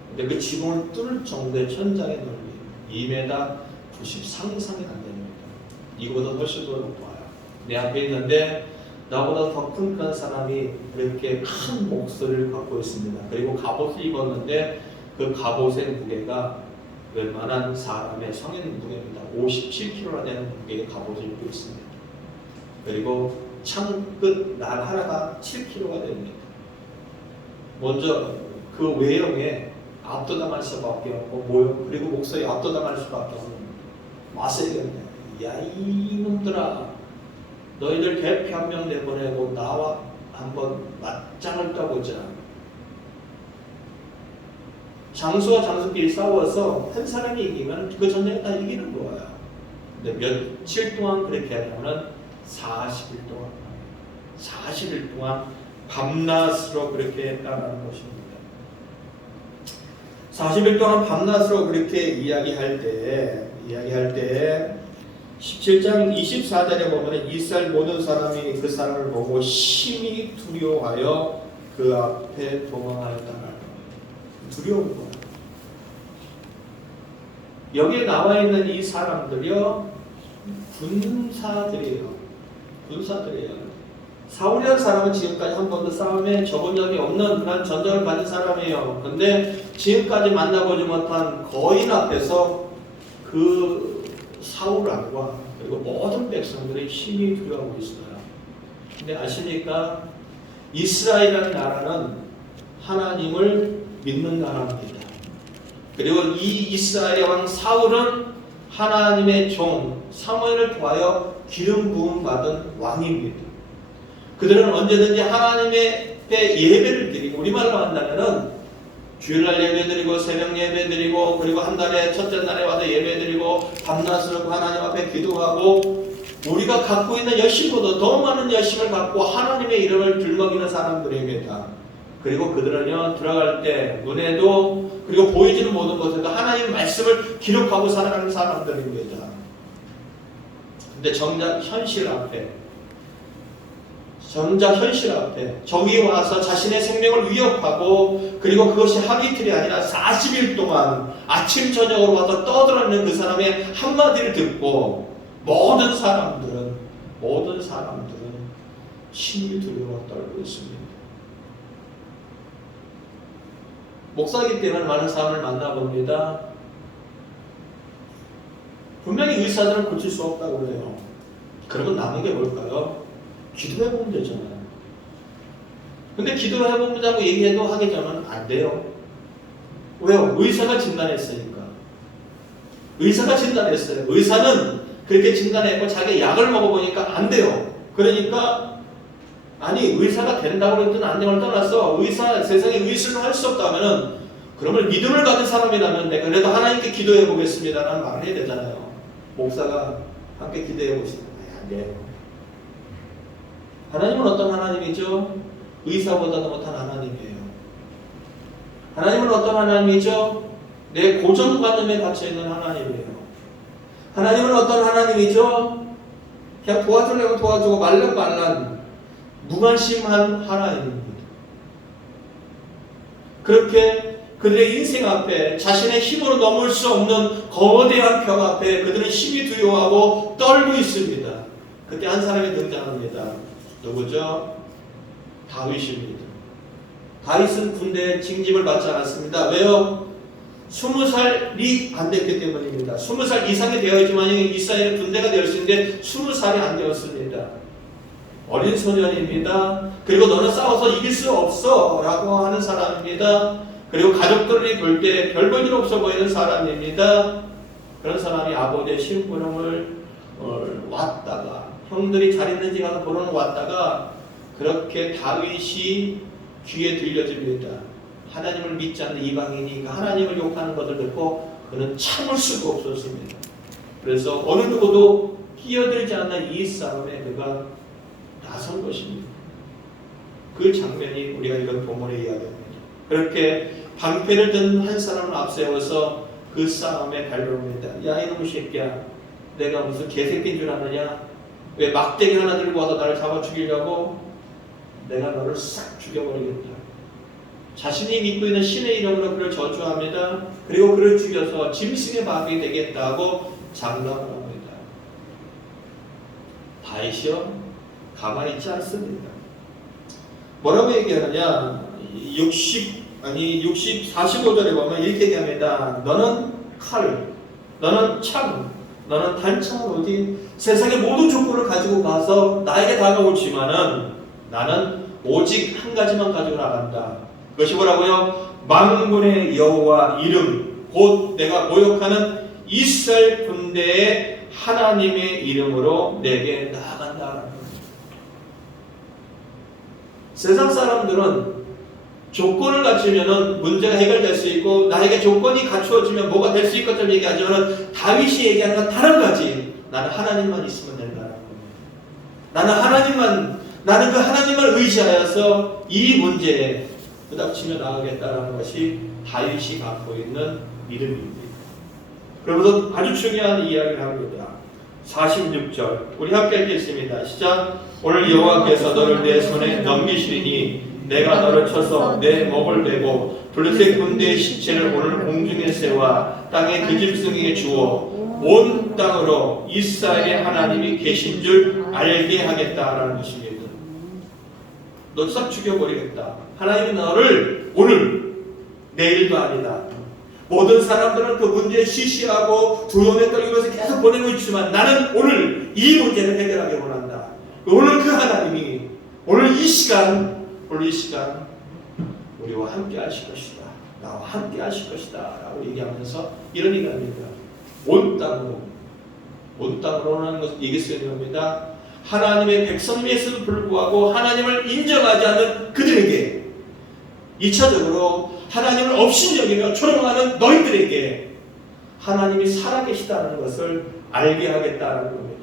근데 그 지붕을 뚫을 정도의 천장의 넓이 2m 90 상상이 안 됩니다. 이거보다 훨씬 더 높아요. 내 앞에 있는데 나보다 더 큰 그런 사람이 이렇게 큰 목소리를 갖고 있습니다. 그리고 갑옷을 입었는데 그 갑옷의 무게가 웬만한 사람의 성인 무게입니다. 57kg나 되는 무게의 갑옷을 입고 있습니다. 그리고 창끝 날 하나가 7kg가 됩니다. 먼저 그 외형에 압도당할 수밖에 없고 모형 그리고 목소리 압도당할 수밖에 없는 마세겠네요. 야 이놈들아, 너희들 대표 한 명 내보내고 나와 한번 맞짱을 떠보자. 장수와 장수끼리 싸워서 한 사람이 이기면 그 전쟁에 다 이기는 거예요. 근데 며칠 동안 그렇게 하냐면 40일 동안 40일 동안 밤낮으로 그렇게 했다는 것입니다. 40일 동안 밤낮으로 그렇게 이야기할 때 17장 24절에 보면 이스라엘 모든 사람이 그 사람을 보고 심히 두려워하여 그 앞에 도망하였다는 거예요. 두려운 거예요. 여기에 나와 있는 이 사람들이요 군사들이에요. 사울이라는 사람은 지금까지 한 번도 싸움에 접은 적이 없는 그런 전적을 가진 사람이에요. 그런데 지금까지 만나보지 못한 거인 앞에서 그 사울 왕과 그리고 모든 백성들이 심히 두려워하고 있어요. 근데 아십니까? 이스라엘이라는 나라는 하나님을 믿는 나라입니다. 그리고 이 이스라엘의 왕 사울은 하나님의 종 사무엘을 통하여 기름 부음 받은 왕입니다. 그들은 언제든지 하나님의 예배를 드리고 우리말로 한다면은 주일날 예배드리고 새벽 예배드리고 그리고 한 달에 첫째 날에 와서 예배드리고 밤낮으로 하나님 앞에 기도하고 우리가 갖고 있는 열심보다 더 많은 열심을 갖고 하나님의 이름을 들먹이는 사람들입니다. 그리고 그들은요 들어갈 때 눈에도 그리고 보이지는 못한 곳에도 하나님의 말씀을 기록하고 살아가는 사람들입니다. 근데 정작 현실 앞에 적이 와서 자신의 생명을 위협하고 그리고 그것이 하루 이틀이 아니라 40일 동안 아침 저녁으로 와서 떠들어있는 그 사람의 한마디를 듣고 모든 사람들은 심히 두려워 떨고 있습니다. 목사이기 때문에 많은 사람을 만나봅니다. 분명히 의사들은 고칠 수 없다고 그래요. 그러면 남은 게 뭘까요? 기도해보면 되잖아요. 근데 기도해보자고 얘기해도 하게 되면 안 돼요. 왜요? 의사가 진단했으니까. 의사는 그렇게 진단했고 자기 약을 먹어보니까 안 돼요. 그러니까 아니 의사가 된다고 했던 안녕을 떠나서 세상에 의술을 할 수 없다면은 그러면 믿음을 가진 사람이라면 내가 그래도 하나님께 기도해 보겠습니다라는 말을 해야 되잖아요. 목사가 함께 기도해 보시면 안 돼요. 하나님은 어떤 하나님이죠? 의사보다도 못한 하나님이에요. 하나님은 어떤 하나님이죠? 내 고정관념에 갇혀있는 하나님이에요. 하나님은 어떤 하나님이죠? 그냥 도와주려고 도와주고 말란 무관심한 하나님입니다. 그렇게 그들의 인생 앞에 자신의 힘으로 넘을 수 없는 거대한 벽 앞에 그들은 심히 두려워하고 떨고 있습니다. 그때 한 사람이 등장합니다. 누구죠? 다윗입니다. 다윗은 군대 징집을 받지 않았습니다. 왜요? 20살이 안 됐기 때문입니다. 20살 이상이 되어야지만 이스라엘은 군대가 될 수 있는데 20살이 안 되었습니다. 어린 소년입니다. 그리고 너는 싸워서 이길 수 없어 라고 하는 사람입니다. 그리고 가족들이 볼 때 별 볼 일 없어 보이는 사람입니다. 그런 사람이 아버지의 심부름을 왔다가 형들이 잘 있는지 가서 보러 왔다가 그렇게 다윗이 귀에 들려집니다. 하나님을 믿지 않는 이방인이니까 하나님을 욕하는 것을 듣고 그는 참을 수가 없었습니다. 그래서 어느 누구도 끼어들지 않는 이 싸움에 그가 나선 것입니다. 그 장면이 우리가 이런 본문의 이야기입니다. 그렇게 방패를 든 한 사람을 앞세워서 그 싸움에 달려옵니다. 야 이놈의 새끼야, 내가 무슨 개새끼인 줄 아느냐? 왜 막대기 하나 들고 와서 나를 잡아 죽이려고? 내가 너를 싹 죽여버리겠다. 자신이 믿고 있는 신의 이름으로 그를 저주합니다. 그리고 그를 죽여서 짐승의 밥이 되겠다고 장담을 합니다. 다윗이요? 가만히 있지 않습니다. 뭐라고 얘기하느냐? 45절에 보면 이렇게 얘기합니다. 너는 칼, 너는 창, 너는 단창을 오지 세상의 모든 조건을 가지고 가서 나에게 다가오지만은 나는 오직 한 가지만 가지고 나간다. 그것이 뭐라고요? 만군의 여호와 이름, 곧 내가 모욕하는 이스라엘 군대의 하나님의 이름으로 내게 나아간다라는 겁니다. 세상 사람들은 조건을 갖추면은 문제가 해결될 수 있고 나에게 조건이 갖추어지면 뭐가 될 수 있을 것처럼 얘기하지만 다윗이 얘기하는 건 다른 가지. 나는 하나님만 있으면 된다는 겁니다. 나는 그 하나님만 의지하여서 이 문제에 부닥치며 나가겠다는 것이 다윗이 갖고 있는 믿음입니다. 그러면서 아주 중요한 이야기를 합니다. 46절 우리 함께 읽겠습니다. 시작. 오늘 여호와께서 너를 내 손에 넘기시리니 내가 너를 쳐서 내 목을 베고 블레셋 군대의 시체를 오늘 공중에 세워 땅의 들짐승에게 주어 온 땅으로 이스라엘의 하나님이 계신 줄 알게 하겠다라는 것입니다. 너 싹 죽여버리겠다. 하나님이 너를 오늘 내일도 아니다. 모든 사람들은 그 문제에 시시하고 두려움에 떨리면서 계속 보내고 있지만 나는 오늘 이 문제를 해결하기 원한다. 오늘 그 하나님이 오늘 이 시간 우리와 함께 하실 것이다. 나와 함께 하실 것이다. 라고 얘기하면서 이런 얘기를 합니다. 온 땅으로 하는 것을 얘기했어야 합니다. 하나님의 백성임에도 불구하고 하나님을 인정하지 않는 그들에게 2차적으로 하나님을 업신여기며 조롱하는 너희들에게 하나님이 살아계시다는 것을 알게 하겠다는 겁니다.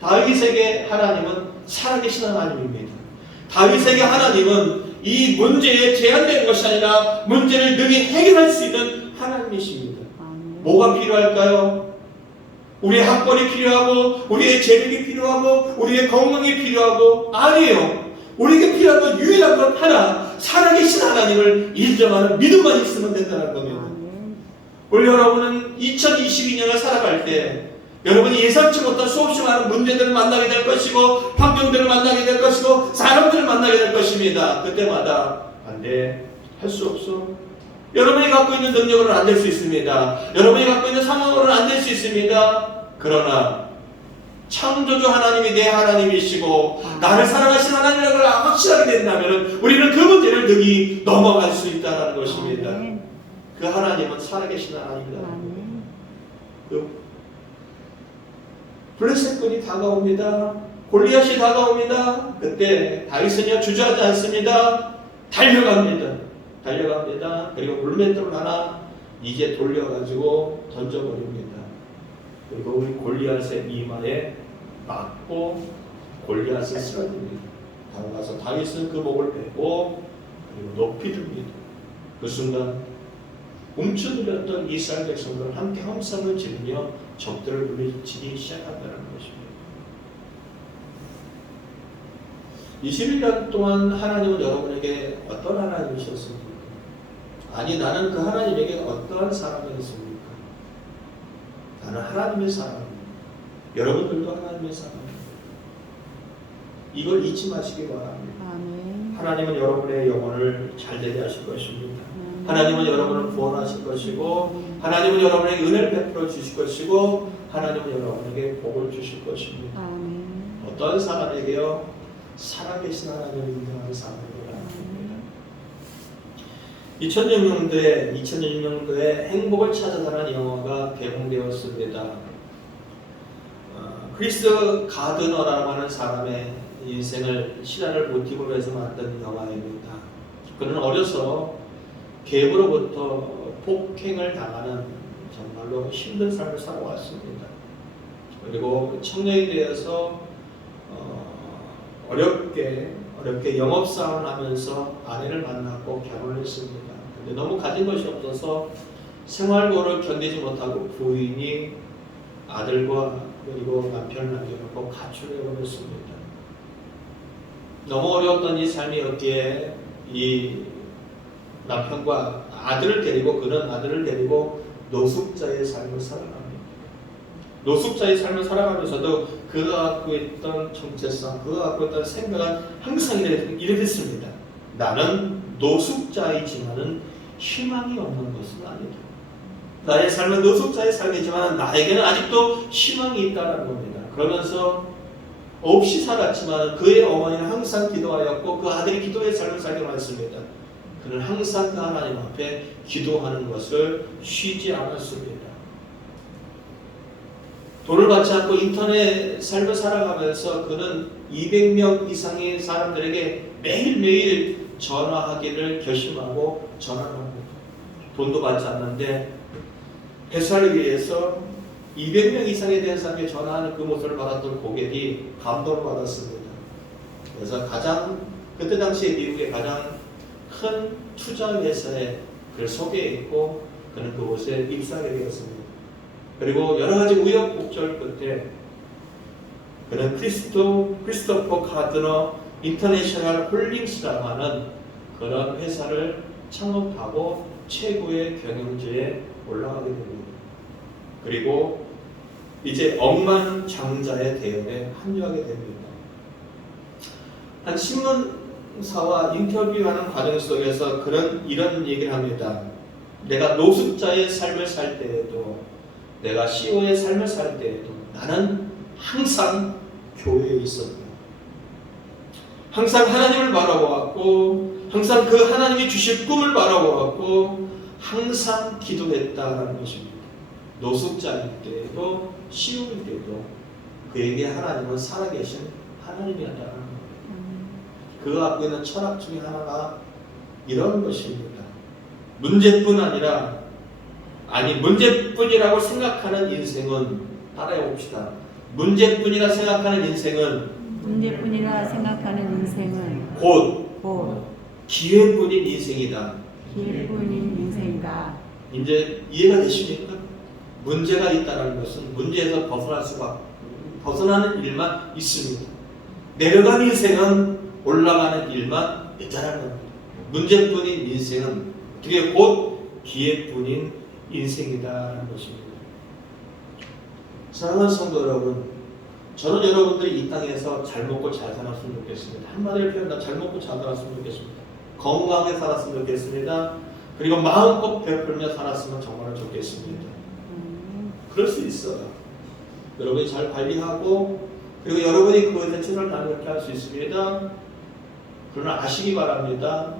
다윗에게 하나님은 살아계신 하나님입니다. 다윗에게 하나님은 이 문제에 제한된 것이 아니라 문제를 능히 해결할 수 있는 하나님이십니다. 뭐가 필요할까요? 우리의 학벌이 필요하고 우리의 재력이 필요하고 우리의 건강이 필요하고 아니에요. 우리에게 필요한 건 유일한 건 하나, 살아계신 하나님을 인정하는 믿음만 있으면 된다는 겁니다. 우리 여러분은 2022년을 살아갈 때 여러분이 예상치 못한 수없이 많은 문제들을 만나게 될 것이고 환경들을 만나게 될 것이고 사람들을 만나게 될 것입니다. 그때마다 안 돼, 할 수 없어. 여러분이 갖고 있는 능력으로는 안 될 수 있습니다. 여러분이 갖고 있는 상황으로는 안 될 수 있습니다. 그러나 창조주 하나님이 내 하나님이시고 나를 사랑하신 하나님이라는 걸 확실하게 된다면 우리는 그 문제를 능히 넘어갈 수 있다는 것입니다. 그 하나님은 살아계신 하나님이다. 그 블레셋군이 다가옵니다. 골리앗이 다가옵니다. 그때 다윗은요 주저하지 않습니다. 달려갑니다. 그리고 물맷돌 하나 이제 돌려가지고 던져버립니다. 그리고 우리 골리앗의 이마에 맞고 골리앗을 쓰러집니다. 다가가서 다윗은 그 목을 베고 그리고 높이 듭니다. 그 순간 움츠들렸던 이스라엘 백성들은 함께 함성을 지르며 적들을 물리치기 시작한다는 것입니다. 21년 동안 하나님은 여러분에게 어떤 하나님이셨습니까? 아니 나는 그 하나님에게 어떠한 사람이었습니까? 나는 하나님의 사람입니다. 여러분들도 하나님의 사람입니다. 이걸 잊지 마시기 바랍니다. 아멘. 하나님은 여러분의 영혼을 잘되게 하실 것입니다. 하나님은 여러분을 구원하실 것이고 하나님은 여러분에게 은혜를 베풀어 주실 것이고 하나님은 여러분에게 복을 주실 것입니다. 아멘. 어떤 사람에게요? 살아계신 하나님을 인정하는 사람에게 합니다. 2006년도에 행복을 찾아가는 영화가 개봉되었습니다. 크리스 가드너라고 하는 사람의 인생을 실화를 모티브로 해서 만든 영화입니다. 그는 어려서 계부로부터 폭행을 당하는 정말로 힘든 삶을 살아왔습니다. 그리고 청년이 되어서 어렵게 영업사원을 하면서 아내를 만났고 결혼을 했습니다. 근데 너무 가진 것이 없어서 생활고를 견디지 못하고 부인이 아들과 그리고 남편을 남겨놓고 가출해 버렸습니다. 너무 어려웠던 이 삶이었기에 이 남편과 그는 아들을 데리고 노숙자의 삶을 살아갑니다. 노숙자의 삶을 살아가면서도 그가 갖고 있던 정체성, 그가 갖고 있던 생각은 항상 이랬습니다. 나는 노숙자이지만은 희망이 없는 것은 아니다. 나의 삶은 노숙자의 삶이지만 나에게는 아직도 희망이 있다는 겁니다. 그러면서 없이 살았지만 그의 어머니는 항상 기도하였고 그 아들이 기도의 삶을 살기로 했습니다. 그는 항상 그 하나님 앞에 기도하는 것을 쉬지 않았습니다. 돈을 받지 않고 인터넷 삶을 살아가면서 그는 200명 이상의 사람들에게 매일매일 전화하기를 결심하고 전화를 합니다. 돈도 받지 않는데 회사를 위해서 200명 이상에 대한 사람에게 전화하는 그 모습을 받았던 고객이 감동을 받았습니다. 그래서 그때 당시에 미국의 가장 큰 투자 회사에 그를 소개했고 그는 그곳에 입사하게 되었습니다. 그리고 여러 가지 우여곡절 끝에 그는 크리스토퍼 가드너 인터내셔널 홀딩스라고 하는 그런 회사를 창업하고 최고의 경영지에 올라가게 됩니다. 그리고 이제 억만장자의 대열에 합류하게 됩니다. 한 신문사와 인터뷰하는 과정 속에서 그는 이런 얘기를 합니다. 내가 노숙자의 삶을 살 때에도 내가 CEO의 삶을 살 때에도 나는 항상 교회에 있었다. 항상 하나님을 바라보았고 항상 그 하나님이 주실 꿈을 바라보았고 항상 기도했다라는 것입니다. 노숙자일 때에도 CEO일 때도 그에게 하나님은 살아계신 하나님이었다는 겁니다. 그가 갖고 있는 철학 중에 하나가 이런 것입니다. 문제뿐이라고 생각하는 인생은 따라해 봅시다. 문제뿐이라 생각하는 인생은 곧 기회뿐인 인생이다. 기회뿐인 인생이다. 이제 이해가 되십니까? 문제가 있다는 것은 문제에서 벗어나는 일만 있습니다. 내려가는 인생은 올라가는 일만 있다는 겁니다. 문제뿐인 인생은 어떻게 곧 기회뿐인 인생이다라는 것입니다. 사랑하는 성도 여러분, 저는 여러분들이 이 땅에서 잘 먹고 잘 살았으면 좋겠습니다. 한마디로 표현하면 잘 먹고 잘 살았으면 좋겠습니다. 건강하게 살았으면 좋겠습니다. 그리고 마음껏 베풀며 살았으면 정말 좋겠습니다. 그럴 수 있어요. 여러분이 잘 관리하고 그리고 여러분이 그것에 최선을 다하면 그렇게 할 수 있습니다. 그러나 아시기 바랍니다.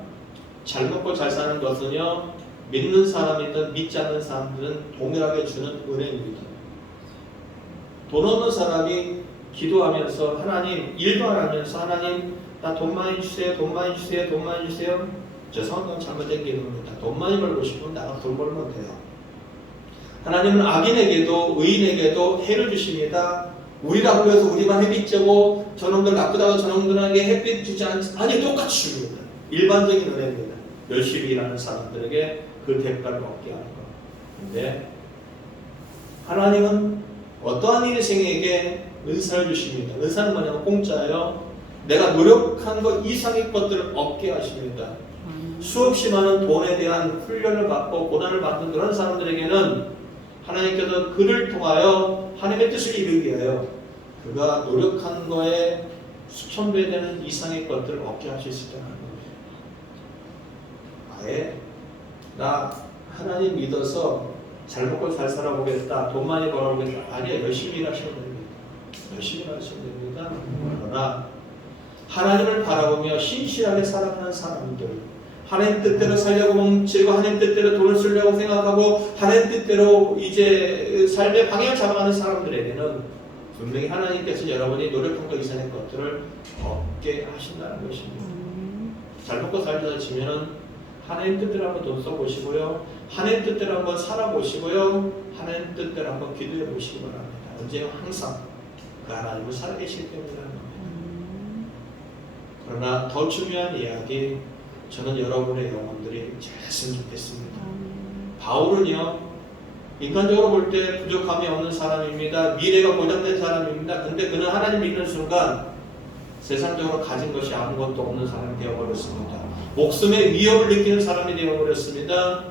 잘 먹고 잘 사는 것은요, 믿는 사람이든 믿지 않는 사람들은 동일하게 주는 은혜입니다. 돈 없는 사람이 기도하면서 하나님 일도 안 하면서 하나님 나 돈 많이 주세요, 돈 많이 주세요, 돈 많이 주세요. 죄송한 건 잘못된 기도입니다. 돈 많이 벌고 싶으면 나가 돈 벌면 돼요. 하나님은 악인에게도 의인에게도 해를 주십니다. 우리라고 해서 우리만 햇빛 쬐고 저놈들 나쁘다고 저놈들에게 햇빛 주지 않지. 아니 똑같이 줍니다. 일반적인 은혜입니다. 열심히 일하는 사람들에게 그 대가를 얻게 하는 것. 근데 하나님은 어떠한 인생에게 은사를 주십니다. 은사는 뭐냐면 공짜예요. 내가 노력한 것 이상의 것들을 얻게 하십니다. 수없이 많은 돈에 대한 훈련을 받고 고난을 받는 그런 사람들에게는 하나님께서 그를 통하여 하나님의 뜻을 이루기 위하여 그가 노력한 거에 수천 배 되는 이상의 것들을 얻게 하실 수 있다는 거예요. 아예 나 하나님 믿어서 잘 먹고 잘 살아보겠다, 돈 많이 벌어보겠다. 아니야, 열심히 일하시면 됩니다. 열심히 일하시면 됩니다. 그러나 하나님을 바라보며 신실하게 살아가는 사람들, 하나님 뜻대로 살려고 멈추고 하나님 뜻대로 돈을 쓰려고 생각하고 하나님 뜻대로 이제 삶의 방향을 잡아가는 사람들에게는 분명히 하나님께서 여러분이 노력한 것 이상의 것들을 얻게 하신다는 것입니다. 잘 먹고 살자 치면은 하나님 뜻대로 한번 돈 써보시고요, 하나님 뜻대로 한번 살아보시고요, 하나님 뜻대로 한번 기도해 보시기 바랍니다. 언제나 항상 그 하나님은 살아계시기 때문이라는 겁니다. 그러나 더 중요한 이야기, 저는 여러분의 영혼들이 잘 했으면 좋겠습니다. 바울은요, 인간적으로 볼 때 부족함이 없는 사람입니다. 미래가 보장된 사람입니다. 근데 그는 하나님 믿는 순간 세상적으로 가진 것이 아무것도 없는 사람이 되어버렸습니다. 목숨의 위협을 느끼는 사람이 되어버렸습니다.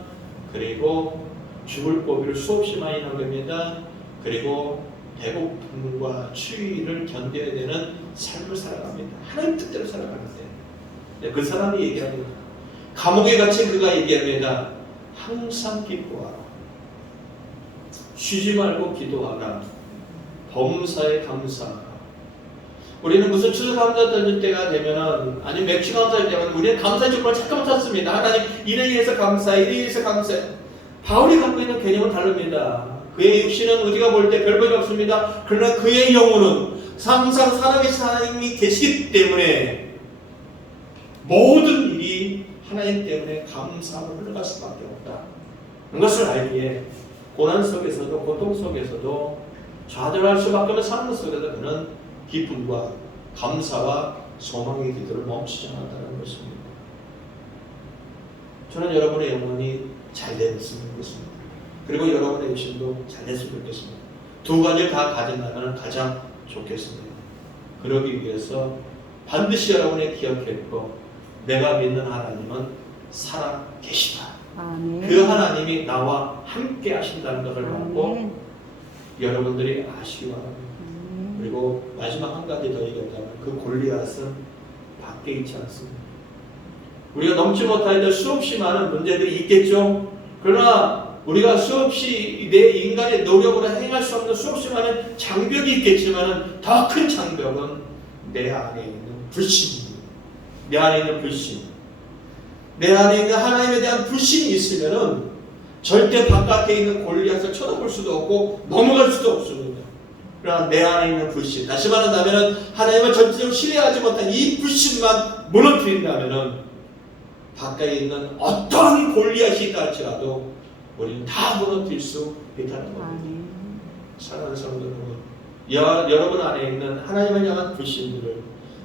그리고 죽을 고비를 수없이 많이 넘깁니다. 그리고 배고픔과 추위를 견뎌야 되는 삶을 살아갑니다. 하나님 뜻대로 살아가는데 그 사람이 얘기합니다. 감옥에 갇힌 그가 얘기합니다. 항상 기뻐하라. 쉬지 말고 기도하라. 범사에 감사하라. 우리는 무슨 추수 감사 던질 때가 되면은, 아니 맥주 감사할 때면 우리는 감사의 주권을 잠깐만 찾습니다. 하나님 이래 위해서 감사해, 이래 위해서 감사해. 바울이 갖고 있는 개념은 다릅니다. 그의 육신은 우리가 볼 때 별볼이 없습니다. 그러나 그의 영혼은 항상 살아계신 하나님이 계시기 때문에 모든 일이 하나님 때문에 감사하고 흘러갈 수밖에 없다. 이것을 알기에 고난 속에서도 고통 속에서도 좌절할 수밖에 없는 상황 속에서 그는 기쁨과 감사와 소망의 기도를 멈추지 않았다는 것입니다. 저는 여러분의 영혼이 잘 됐으면 좋겠습니다. 그리고 여러분의 육신도 잘 됐으면 좋겠습니다. 두 가지를 다 가진다면 가장 좋겠습니다. 그러기 위해서 반드시 여러분이 기억했고, 내가 믿는 하나님은 살아 계시다. 아멘. 그 하나님이 나와 함께 하신다는 것을 갖고 여러분들이 아시기 바랍니다. 그리고 마지막 한 가지 더 얘기한다면 그 골리앗은 밖에 있지 않습니다. 우리가 넘지 못할 수없이 많은 문제들이 있겠죠. 그러나 우리가 수없이 내 인간의 노력으로 행할 수 없는 수없이 많은 장벽이 있겠지만 더 큰 장벽은 내 안에 있는 불신입니다. 내 안에 있는 불신. 내 안에 있는 하나님에 대한 불신이 있으면은 절대 바깥에 있는 골리앗을 쳐다볼 수도 없고 넘어갈 수도 없습니다. 그러나 내 안에 있는 불신, 다시 말한다면 하나님을 전적으로 신뢰하지 못한 이 불신만 무너뜨린다면 바깥에 있는 어떤 골리앗이 있다 할지라도 우리는 다 무너뜨릴 수 있다는 겁니다. 사랑하는 성도 여러분, 여러분 안에 있는 하나님을 향한 불신들을,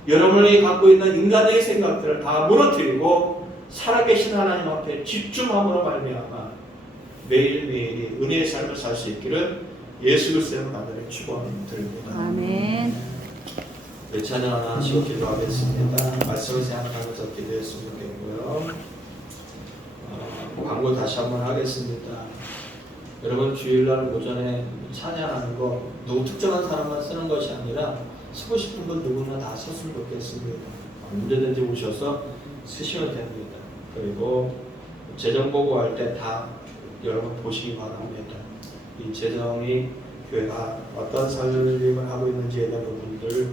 여러분이 갖고 있는 인간의 생각들을 다 무너뜨리고 살아계신 하나님 앞에 집중함으로 말미암아 매일매일이 은혜의 삶을 살 수 있기를 예수 그리스도의 간절히 축원드립니다. 아멘. 네, 찬양 하나 하시고 기도하겠습니다. 말씀을 생각하면서 기도했으면 좋겠고요. 광고 다시 한번 하겠습니다. 여러분 주일날 오전에 찬양하는 거 누구 특정한 사람만 쓰는 것이 아니라 쓰고 싶은 건 누구나 다 썼으면 좋겠습니다. 언제든지 오셔서 쓰시면 됩니다. 그리고 재정 보고할 때 다 여러분 보시기 바랍니다. 이 재정이 교회가 어떤 삶을 하고 있는지에 대한 부분들,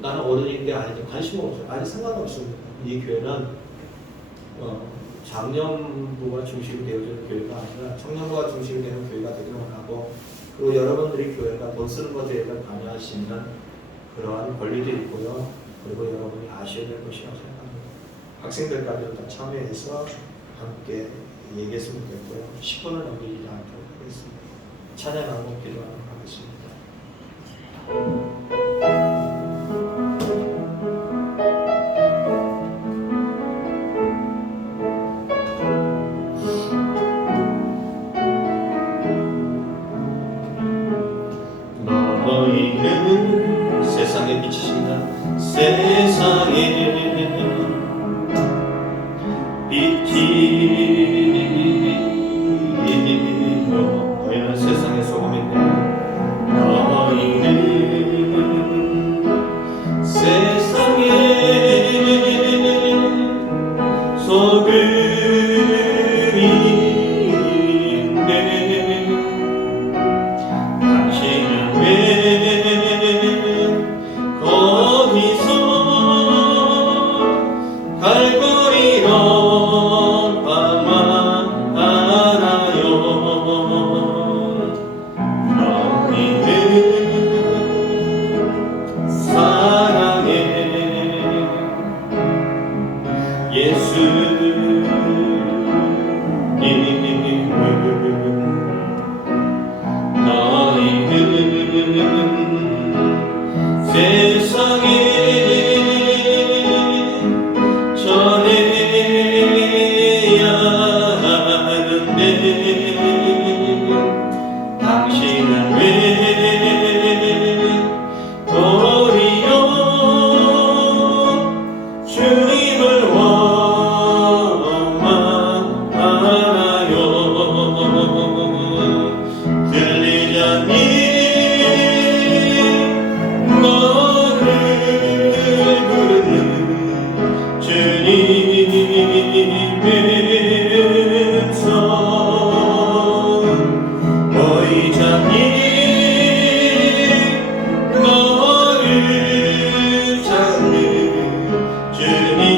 나는 어른인데 아니죠, 관심 없어요. 아니 상관없습니다. 이 교회는 장년부가 중심이 되어지는 교회가 아니라 청년부가 중심이 되는 교회가 되기를 원하고, 그리고 여러분들이 교회가 돈 쓰는 것에 대해서 관여하시면 그러한 권리도 있고요. 그리고 여러분이 아셔야 될 것이라고 생각합니다. 학생들까지도 다 참여해서 함께 얘기했으면 좋겠고요. 10분을 넘기지 않도록 하겠습니다. 찬양 한곡 기도하도록 하겠습니다. 너희는 세상의 빛이시다. 세상의 빛이요 너희는 세상의 소금인데 너희는 세상의 소금인데 당신은 왜 거기서 갈고리로 밤만 알아요. 너희는 사랑해 예수님을. 너희는 세상에 전해야 하는데 당신은 왜 도리어 주님을 원망하나요? 들리지 않니 너를 부르는 주님의 음성 보이지 않니 너를 찾는 주님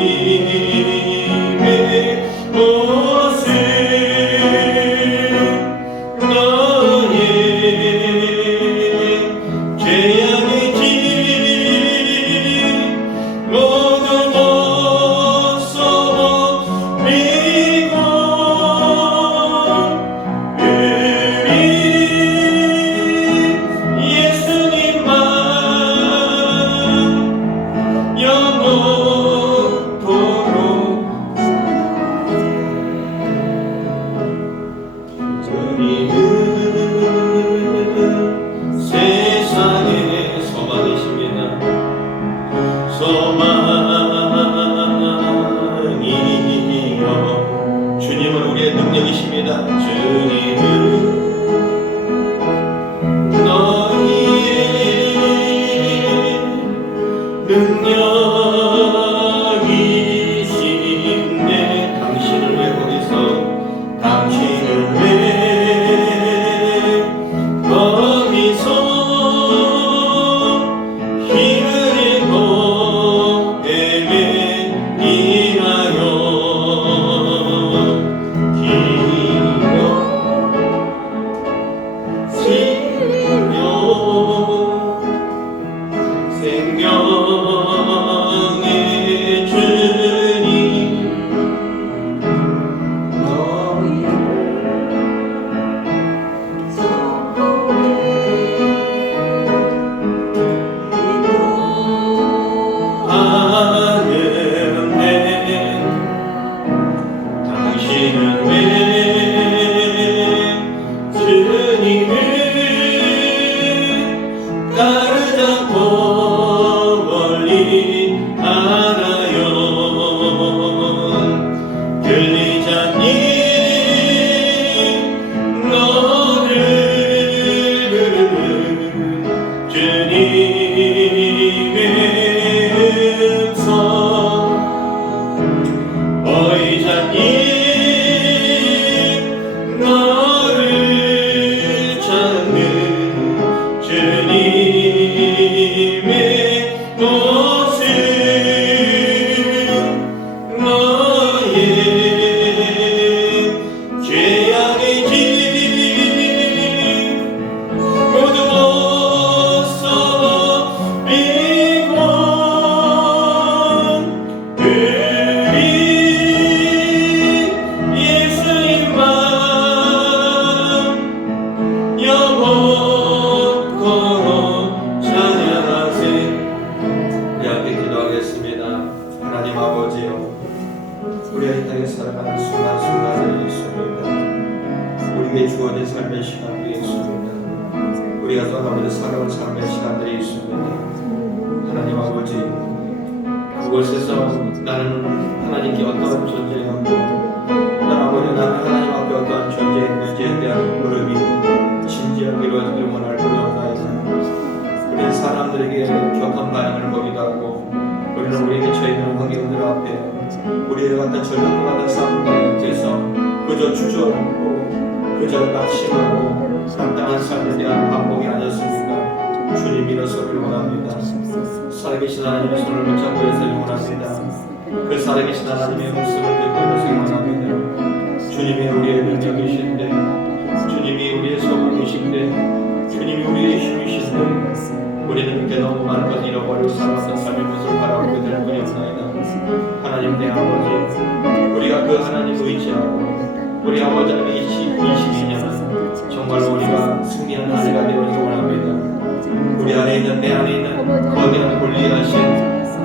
예수님만 영원토록 찬양하세. 우리 함께 기도하겠습니다. 하나님 아버지요, 우리가 이 땅에 살아가는 순간순간이 있습니다. 우리에게 주어진 삶의 시간도 있습니다. 우리가 떠나보려 살아온 삶의 시간들이 있습니다. 하나님 아버지, 그곳에서 나는 하나님께 어떠한 존재였고, 나는 아버지, 나는 하나님 앞에 어떠한 존재였는지에 대한 물음이 진지하게 이루어지길 원할 뿐이옵나이다. 우리는 사람들에게 격한 반응을 보기도 하고, 우리는 우리에게 처해있는 환경들 앞에 우리에 같은 절벽과 같은 싸움에서 그저 주저앉고 그저 낙심하고 당당한 삶에 대한 반복이 아니었습니까? 주님, 일어서기를 원합니다. 살아계신 하나님의 손을 붙잡고 일어서기 원합니다. 그 살아계신 하나님의 말씀을 듣고 일어서기 원합니다. 주님이 우리의 능력이신데, 주님이 우리의 소망이신데, 주님이 우리의 힘이신데, 우리는 그렇게 너무 많은 것 잃어버리고 살아왔던 삶의 모습을 바라보게 될 뿐이옵나이다. 하나님 내 아버지, 우리가 그 하나님을 의지하고 우리 아버지 하나님의 22년 정말로 우리가 승리하는 한 해가 되어지기 원합니다. 우리 안에 있는, 내 안에 있는 거대한 권리하신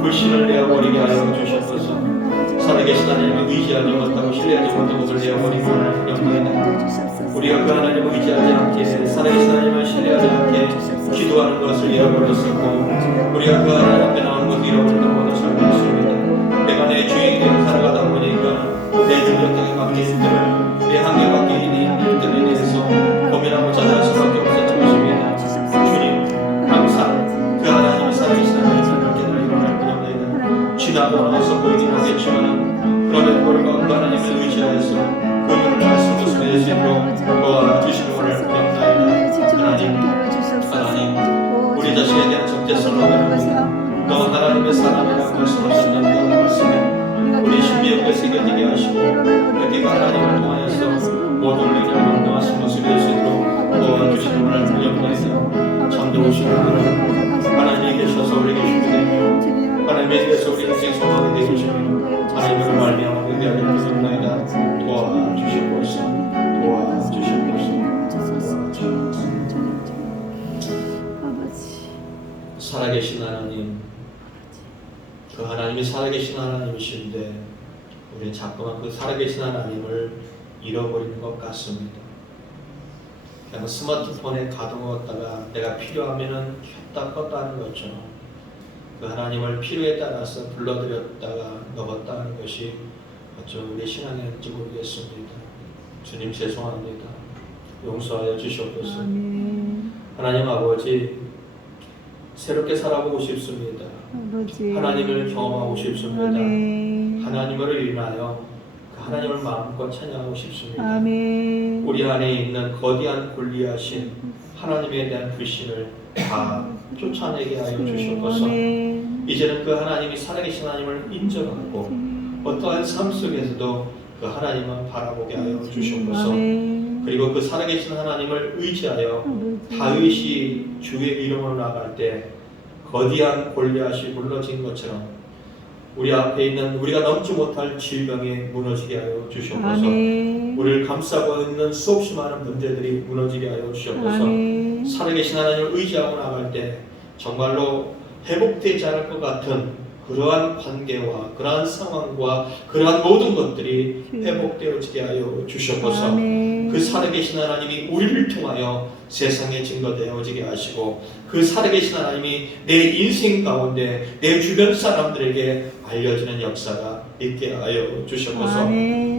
불신을 내어버리게 하여 주셔서 살아계신 하나님을 의지하지 못하고 신뢰하지 못하고 것을 내어버리기 원합니다. 우리가 그 하나님을 의지하지 않게, 살아계신 하나님을 신뢰하지 않게 기도하는 것을 잃어버렸었고, 우리가 그 하나님 앞에 나오는 것을 잃어버렸던 모든 삶이 있습니다. 내가 내 주인이 되어 살아가다 보니까 내 능력에 맡긴 일들, 내 한계 맡긴 일들에 대해서 고민하고 찾아갈 수밖에 없었던 것입니다. 주님, 항상 그 하나님이 살아계신 하나님을 깨달아 일어날 뿐입니다. 지나고 나서 보이긴 하겠지만, 그럼에도 불구하고 그 하나님을 의지하여서 그 일을 말씀으로 낼 수 있도록 도와주시기 원할 뿐이옵나이다. 하나님, 우리 자신에 대한 적대성을 내립니다. 너 하나님의 사람이라고 말씀하셨던 그 말씀에 우리 심리에 새겨지게 하시고, 이렇게 하나님을 통하여서 모든 일을 감당하신 모습이 될 수 있도록 도와주시기 원할 뿐이옵나이다. 잠들으시는 하나님이 계셔서 우리에게 힘이 되며, 하나님에 대해서 우리 인생 소망이 되고 싶으며, 하나님을 말미암아 되어야 될 뿐이옵나이다. 도와주시옵소서. 도와주시옵소서. 살아계신 하나님, 그 하나님이 살아계신 하나님이신데 우리는 자꾸만 그 살아계신 하나님을 잃어버리는 것 같습니다. 그냥 스마트폰에 가둬놓았다가 내가 필요하면은 켰다 껐다 하는 것처럼 그 하나님을 필요에 따라서 불러들였다가 넣었다 하는 것이 어쩜 우리의 신앙인지 모르겠습니다. 주님 죄송합니다. 용서하여 주시옵소서. 하나님 아버지, 새롭게 살아보고 싶습니다. 하나님을 경험하고 싶습니다. 하나님을 인하여 그 하나님을 마음껏 찬양하고 싶습니다. 우리 안에 있는 거대한 권리하신 하나님에 대한 불신을 다 쫓아내게 하여 주시옵소서. 이제는 그 하나님이 살아계신 하나님을 인정하고 어떠한 삶 속에서도 그 하나님을 바라보게 하여 주시옵소서. 그리고 그 살아계신 하나님을 의지하여 다윗이 주의 이름으로 나갈 때 거대한 골리앗이 무너진 것처럼 우리 앞에 있는 우리가 넘지 못할 질병에 무너지게 하여 주시옵소서. 우리를 감싸고 있는 수없이 많은 문제들이 무너지게 하여 주시옵소서. 살아계신 하나님을 의지하고 나갈 때 정말로 회복되지 않을 것 같은 그러한 관계와 그러한 상황과 그러한 모든 것들이 회복되어지게 하여 주시옵소서. 그 살아계신 하나님이 우리를 통하여 세상에 증거되어지게 하시고 그 살아계신 하나님이 내 인생 가운데 내 주변 사람들에게 알려지는 역사가 있게 하여 주시옵소서.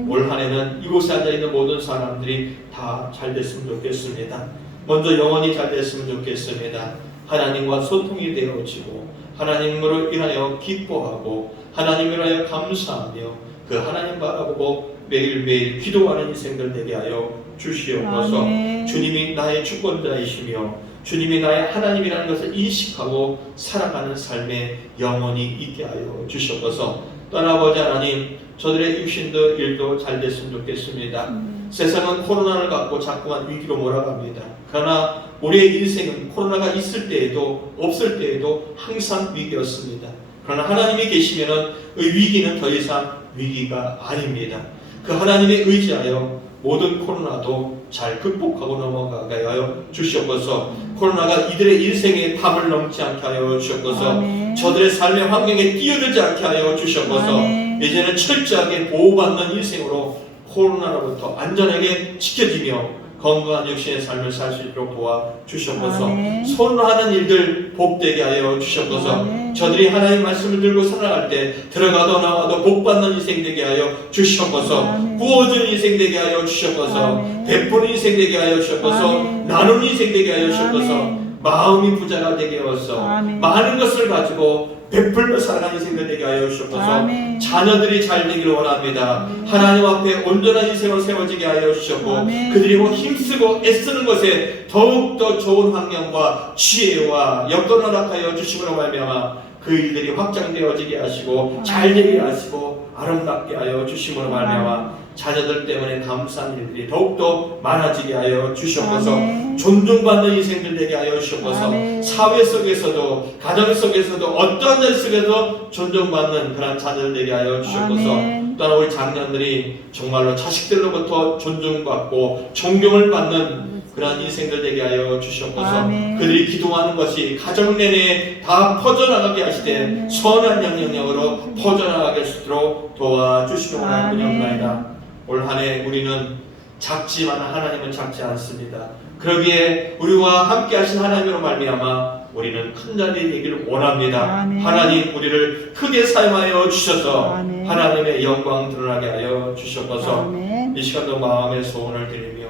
올 한 해는 이곳에 앉아있는 모든 사람들이 다 잘 됐으면 좋겠습니다. 먼저 영원히 잘 됐으면 좋겠습니다. 하나님과 소통이 되어지고 하나님으로 인하여 기뻐하고 하나님으로 인하여 감사하며 그 하나님 바라보고 매일매일 기도하는 인생들 되게 하여 주시옵소서. 주님이 나의 주권자이시며 주님이 나의 하나님이라는 것을 인식하고 살아가는 삶에 영원히 있게 하여 주시옵소서. 떠나보지 하나님, 저들의 육신도 일도 잘 됐으면 좋겠습니다. 세상은 코로나를 갖고 자꾸만 위기로 몰아갑니다. 그러나 우리의 인생은 코로나가 있을 때에도 없을 때에도 항상 위기였습니다. 그러나 하나님이 계시면은 그 위기는 더 이상 위기가 아닙니다. 그 하나님에 의지하여 모든 코로나도 잘 극복하고 넘어가게 하여 주시옵소서. 코로나가 이들의 인생에 담을 넘지 않게 하여 주시옵소서. 아멘. 저들의 삶의 환경에 뛰어들지 않게 하여 주시옵소서. 아멘. 이제는 철저하게 보호받는 인생으로 코로나로부터 안전하게 지켜지며 건강한 육신의 삶을 살 수 있도록 도와주시옵소서. 아멘. 손으로 하는 일들 복되게 하여 주시옵소서. 아멘. 저들이 하나님의 말씀을 들고 살아갈 때 들어가도 나와도 복받는 인생 되게 하여 주시옵소서. 아멘. 구워주는 인생 되게 하여 주시옵소서. 아멘. 베푸는 인생 되게 하여 주시옵소서. 아멘. 나누는 인생 되게 하여 주시옵소서. 아멘. 마음이 부자가 되게 하여서 아멘. 많은 것을 가지고 베풀며 살아가는 인생들 되게 하여 주시옵소서. 아멘. 자녀들이 잘 되기를 원합니다. 하나님 앞에 온전한 인생을 세워지게 하여 주셨고 아멘. 그들이 힘쓰고 애쓰는 것에 더욱더 좋은 환경과 지혜와 여건을 허락하여 주심으로 말미암아 그 일들이 확장되어지게 하시고 잘 되게 하시고 아름답게 하여 주심으로 말미암아 자녀들 때문에 감사한 일들이 더욱더 많아지게 하여 주시옵소서. 아멘. 존중받는 인생들 되게 하여 주시옵소서. 아멘. 사회 속에서도 가정 속에서도 어떠한 자 속에서 존중받는 그런 자녀들 되게 하여 주시옵소서. 아멘. 또한 우리 장년들이 정말로 자식들로부터 존중받고 존경을 받는 그런 인생들 되게 하여 주시옵소서. 아멘. 그들이 기도하는 것이 가정 내내 다 퍼져나가게 하시되 아멘. 선한 영향력으로 퍼져나가게 할 수 있도록 도와주시기를 원하옵나이다. 올 한 해 우리는 작지만 하나님은 작지 않습니다. 그러기에 우리와 함께 하신 하나님으로 말미암아 우리는 큰 자리에 되기를 원합니다. 아멘. 하나님 우리를 크게 사용하여 주셔서 아멘. 하나님의 영광 드러나게 하여 주시옵소서. 아멘. 이 시간도 마음의 소원을 드리며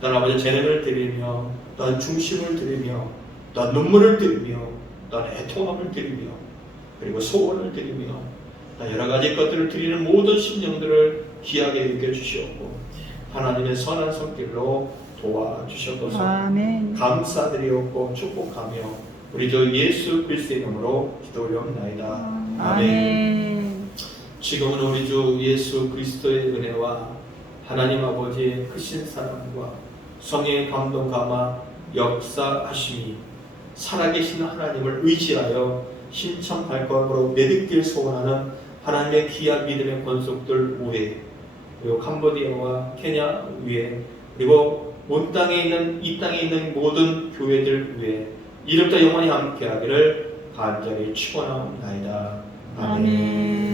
또한 아버지 재능을 드리며 또한 중심을 드리며 또한 눈물을 드리며 또한 애통함을 드리며 그리고 소원을 드리며 또한 여러 가지 것들을 드리는 모든 심령들을 귀하게 여겨주시옵고 하나님의 선한 손길로 도와주시옵소서. 아멘. 감사드리옵고 축복하며 우리 주 예수 그리스도의 이름으로 기도 올려옵나이다. 아멘. 아멘. 지금은 우리 주 예수 그리스도의 은혜와 하나님 아버지의 크신 사랑과 성령의 감동 감화 역사하심이 살아계신 하나님을 의지하여 신천 발걸음으로 매듭길 소원하는 하나님의 귀한 믿음의 권속들 위에 그리고 캄보디아와 케냐 위에 그리고 온 땅에 있는 이 땅에 있는 모든 교회들 위에 이름부터 영원히 함께하기를 간절히 축원하옵나이다. 아멘.